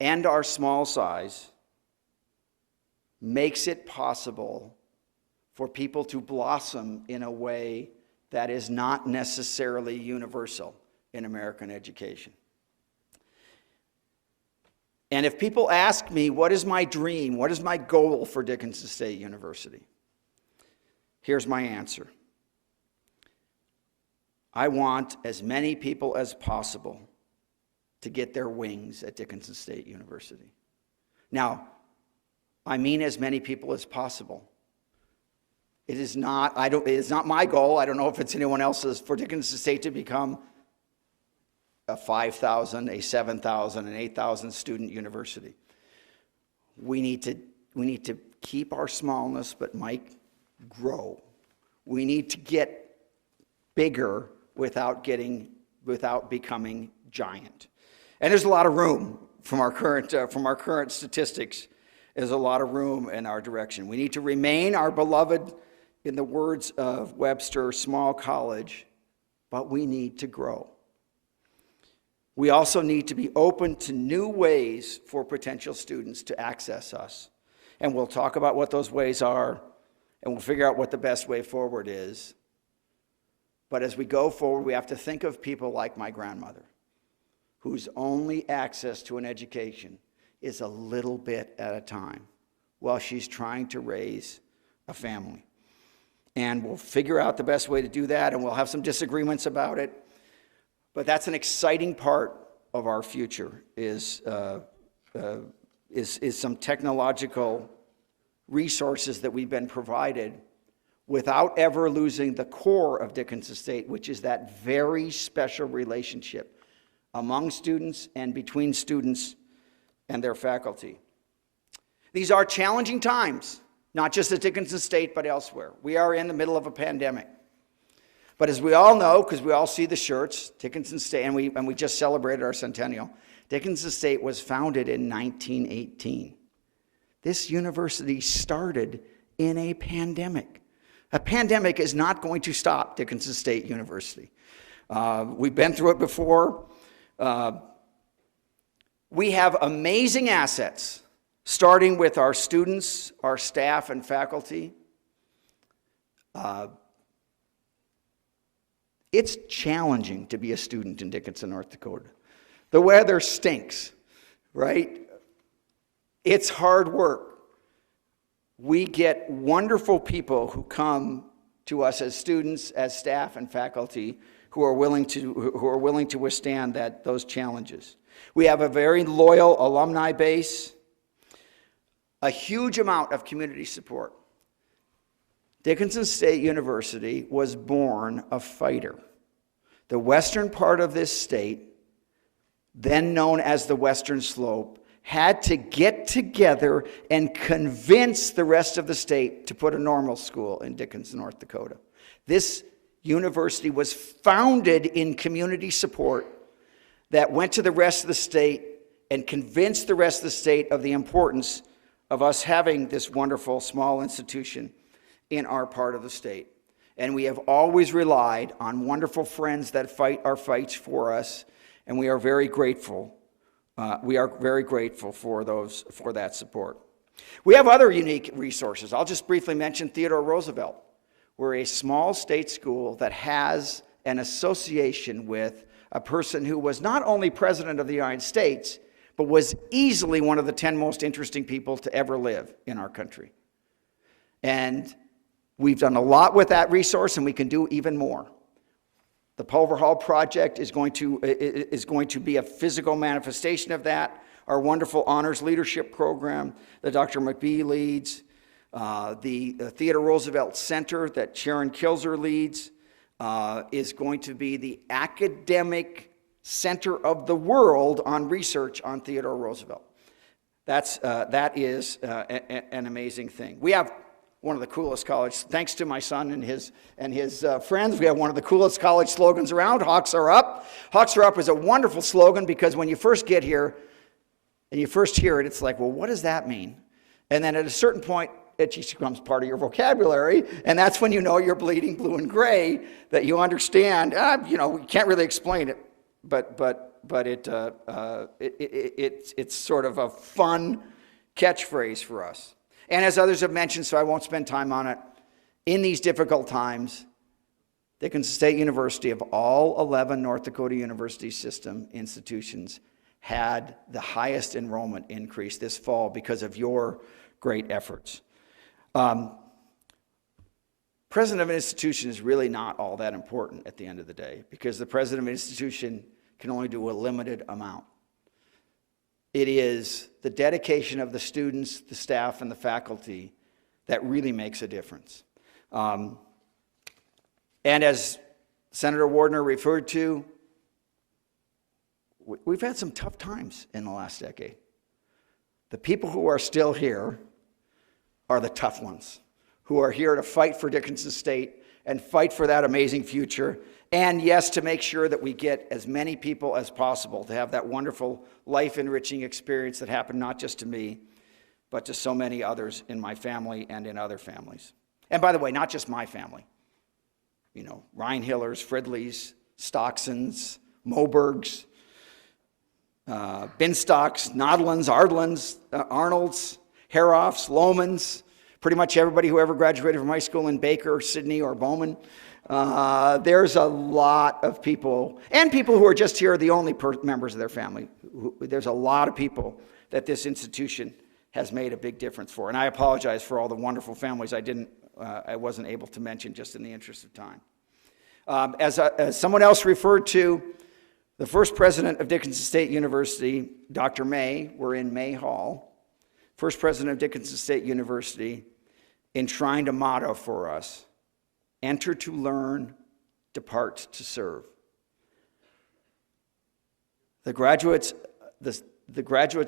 and our small size makes it possible for people to blossom in a way that is not necessarily universal in American education. And if people ask me, what is my dream, what is my goal for Dickinson State University? Here's my answer. I want as many people as possible to get their wings at Dickinson State University. Now, I mean as many people as possible. It is not my goal. I don't know if it's anyone else's for Dickinson State to become a 5,000, a 7,000, an 8,000 student university. We need to keep our smallness, but grow. We need to get bigger without becoming giant. And there's a lot of room from our current statistics. There's a lot of room in our direction. We need to remain our beloved, in the words of Webster, small college, but we need to grow. We also need to be open to new ways for potential students to access us. And we'll talk about what those ways are, and we'll figure out what the best way forward is. But as we go forward, we have to think of people like my grandmother, whose only access to an education is a little bit at a time while she's trying to raise a family. And we'll figure out the best way to do that, and we'll have some disagreements about it. But that's an exciting part of our future, is some technological resources that we've been provided without ever losing the core of Dickinson State, which is that very special relationship among students and between students and their faculty. These are challenging times, not just at Dickinson State, but elsewhere. We are in the middle of a pandemic. But as we all know, because we all see the shirts, Dickinson State, and we just celebrated our centennial, Dickinson State was founded in 1918. This university started in a pandemic. A pandemic is not going to stop Dickinson State University. We've been through it before. We have amazing assets, starting with our students, our staff, and faculty. It's challenging to be a student in Dickinson, North Dakota. The weather stinks, right? It's hard work. We get wonderful people who come to us as students, as staff and faculty, who are willing to withstand those challenges. We have a very loyal alumni base, a huge amount of community support. Dickinson State University was born a fighter. The western part of this state, then known as the Western Slope, had to get together and convince the rest of the state to put a normal school in Dickinson, North Dakota. This university was founded in community support that went to the rest of the state and convinced the rest of the state of the importance of us having this wonderful small institution in our part of the state. And we have always relied on wonderful friends that fight our fights for us, and we are very grateful. For that support. We have other unique resources. I'll just briefly mention Theodore Roosevelt. We're a small state school that has an association with a person who was not only President of the United States, but was easily one of the 10 most interesting people to ever live in our country. And we've done a lot with that resource, and we can do even more. The Pulver Hall project is going to be a physical manifestation of that. Our wonderful honors leadership program that Dr. McBee leads, the Theodore Roosevelt Center that Sharon Kilzer leads, is going to be the academic center of the world on research on Theodore Roosevelt. That is an amazing thing. We have one of the coolest college, thanks to my son and his friends, we have one of the coolest college slogans around, Hawks Are Up. Hawks Are Up is a wonderful slogan because when you first get here and you first hear it, it's like, well, what does that mean? And then at a certain point, it just becomes part of your vocabulary, and that's when you know you're bleeding blue and gray, that you understand, we can't really explain it, but it's sort of a fun catchphrase for us. And as others have mentioned, so I won't spend time on it, in these difficult times, Dickinson State University, of all 11 North Dakota university system institutions, had the highest enrollment increase this fall because of your great efforts. President of an institution is really not all that important at the end of the day because the president of an institution can only do a limited amount. It is the dedication of the students, the staff, and the faculty that really makes a difference. And as Senator Wardner referred to, we've had some tough times in the last decade. The people who are still here are the tough ones, who are here to fight for Dickinson State and fight for that amazing future. And yes, to make sure that we get as many people as possible to have that wonderful life-enriching experience that happened not just to me, but to so many others in my family and in other families. And by the way, not just my family. Ryan Hillers, Fridleys, Stocksons, Mobergs, Binstocks, Nodlands, Ardlands, Arnolds, Haroffs, Lomans, pretty much everybody who ever graduated from high school in Baker, Sydney, or Bowman. There's a lot of people, and people who are just here are the only members of their family. There's a lot of people that this institution has made a big difference for. And I apologize for all the wonderful families I wasn't able to mention just in the interest of time. As someone else referred to, the first president of Dickinson State University, Dr. May, we're in May Hall, first president of Dickinson State University, enshrined a motto for us: enter to learn, depart to serve. The graduates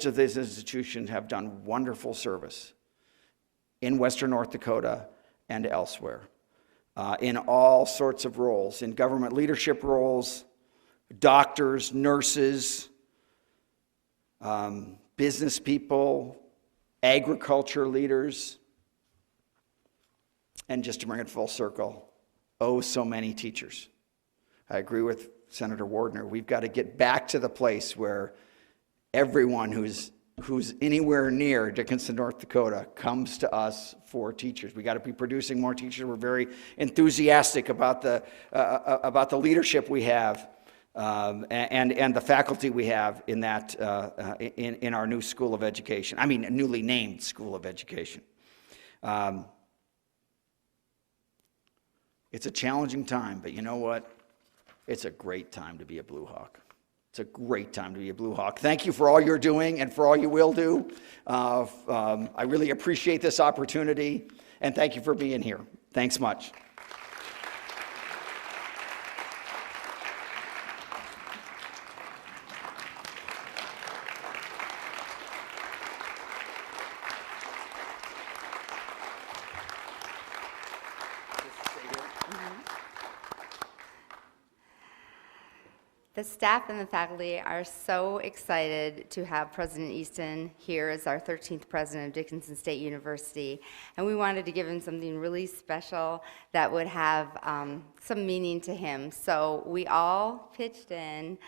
of this institution have done wonderful service in Western North Dakota and elsewhere, in all sorts of roles, in government leadership roles, doctors, nurses, business people, agriculture leaders, and just to bring it full circle, so many teachers. I agree with Senator Wardner. We've got to get back to the place where everyone who's anywhere near Dickinson, North Dakota, comes to us for teachers. We got to be producing more teachers. We're very enthusiastic about the leadership we have and the faculty we have in that in our new school of education. I mean, a newly named school of education. It's a challenging time, but you know what? it's a great time to be a Blue Hawk. It's a great time to be a Blue Hawk. Thank you for all you're doing and for all you will do. I really appreciate this opportunity, and thank you for being here. Thanks much. The staff and the faculty are so excited to have President Easton here as our 13th president of Dickinson State University, and we wanted to give him something really special that would have some meaning to him. So we all pitched in,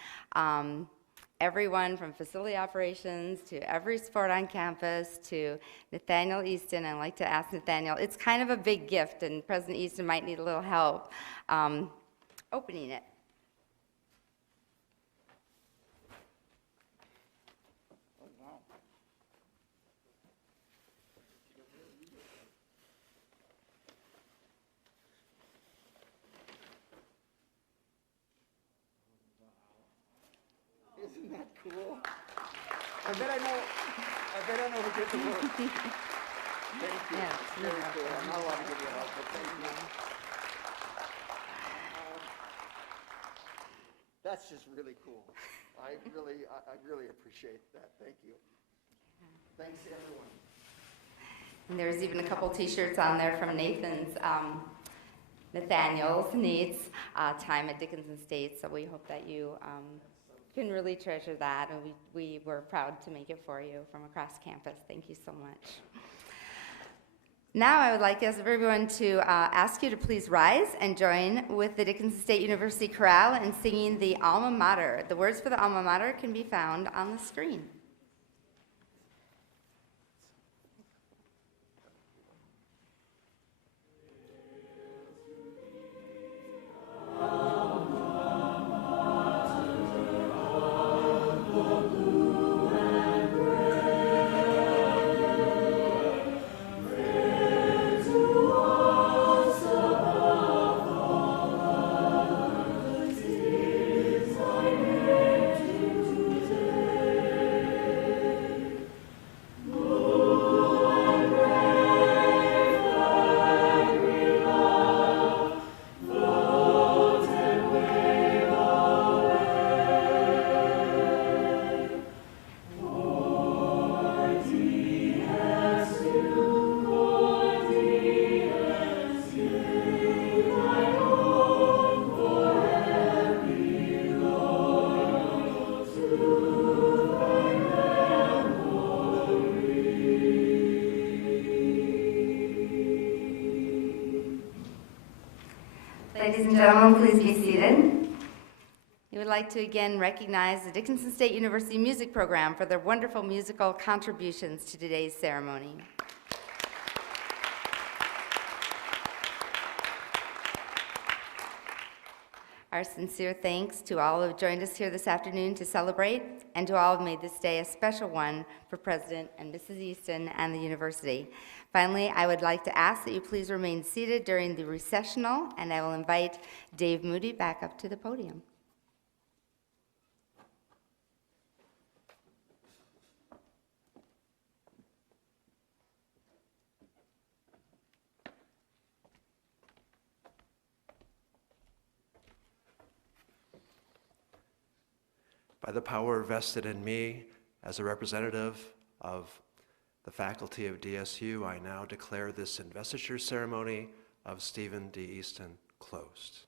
everyone from facility operations to every sport on campus to Nathaniel Easton. I'd like to ask Nathaniel, it's kind of a big gift, and President Easton might need a little help opening it. Isn't that cool? I bet I know who did the work. Thank you. Yeah, It's very cool. I'm not allowed to give you help, but thank you. That's just really cool. I really appreciate that. Thank you. Thanks to everyone. And there's even a couple T-shirts on there from Nathaniel's time at Dickinson State. So we hope that you can really treasure that, and we were proud to make it for you from across campus. Thank you so much. Now I would like everyone to ask you to please rise and join with the Dickinson State University Chorale in singing the Alma Mater. The words for the Alma Mater can be found on the screen. Ladies and gentlemen, please be seated. We would like to again recognize the Dickinson State University Music Program for their wonderful musical contributions to today's ceremony. Our sincere thanks to all who have joined us here this afternoon to celebrate, and to all who have made this day a special one for President and Mrs. Easton and the university. Finally, I would like to ask that you please remain seated during the recessional, and I will invite Dave Moody back up to the podium. By the power vested in me as a representative of the faculty of DSU, I now declare this investiture ceremony of Stephen D. Easton closed.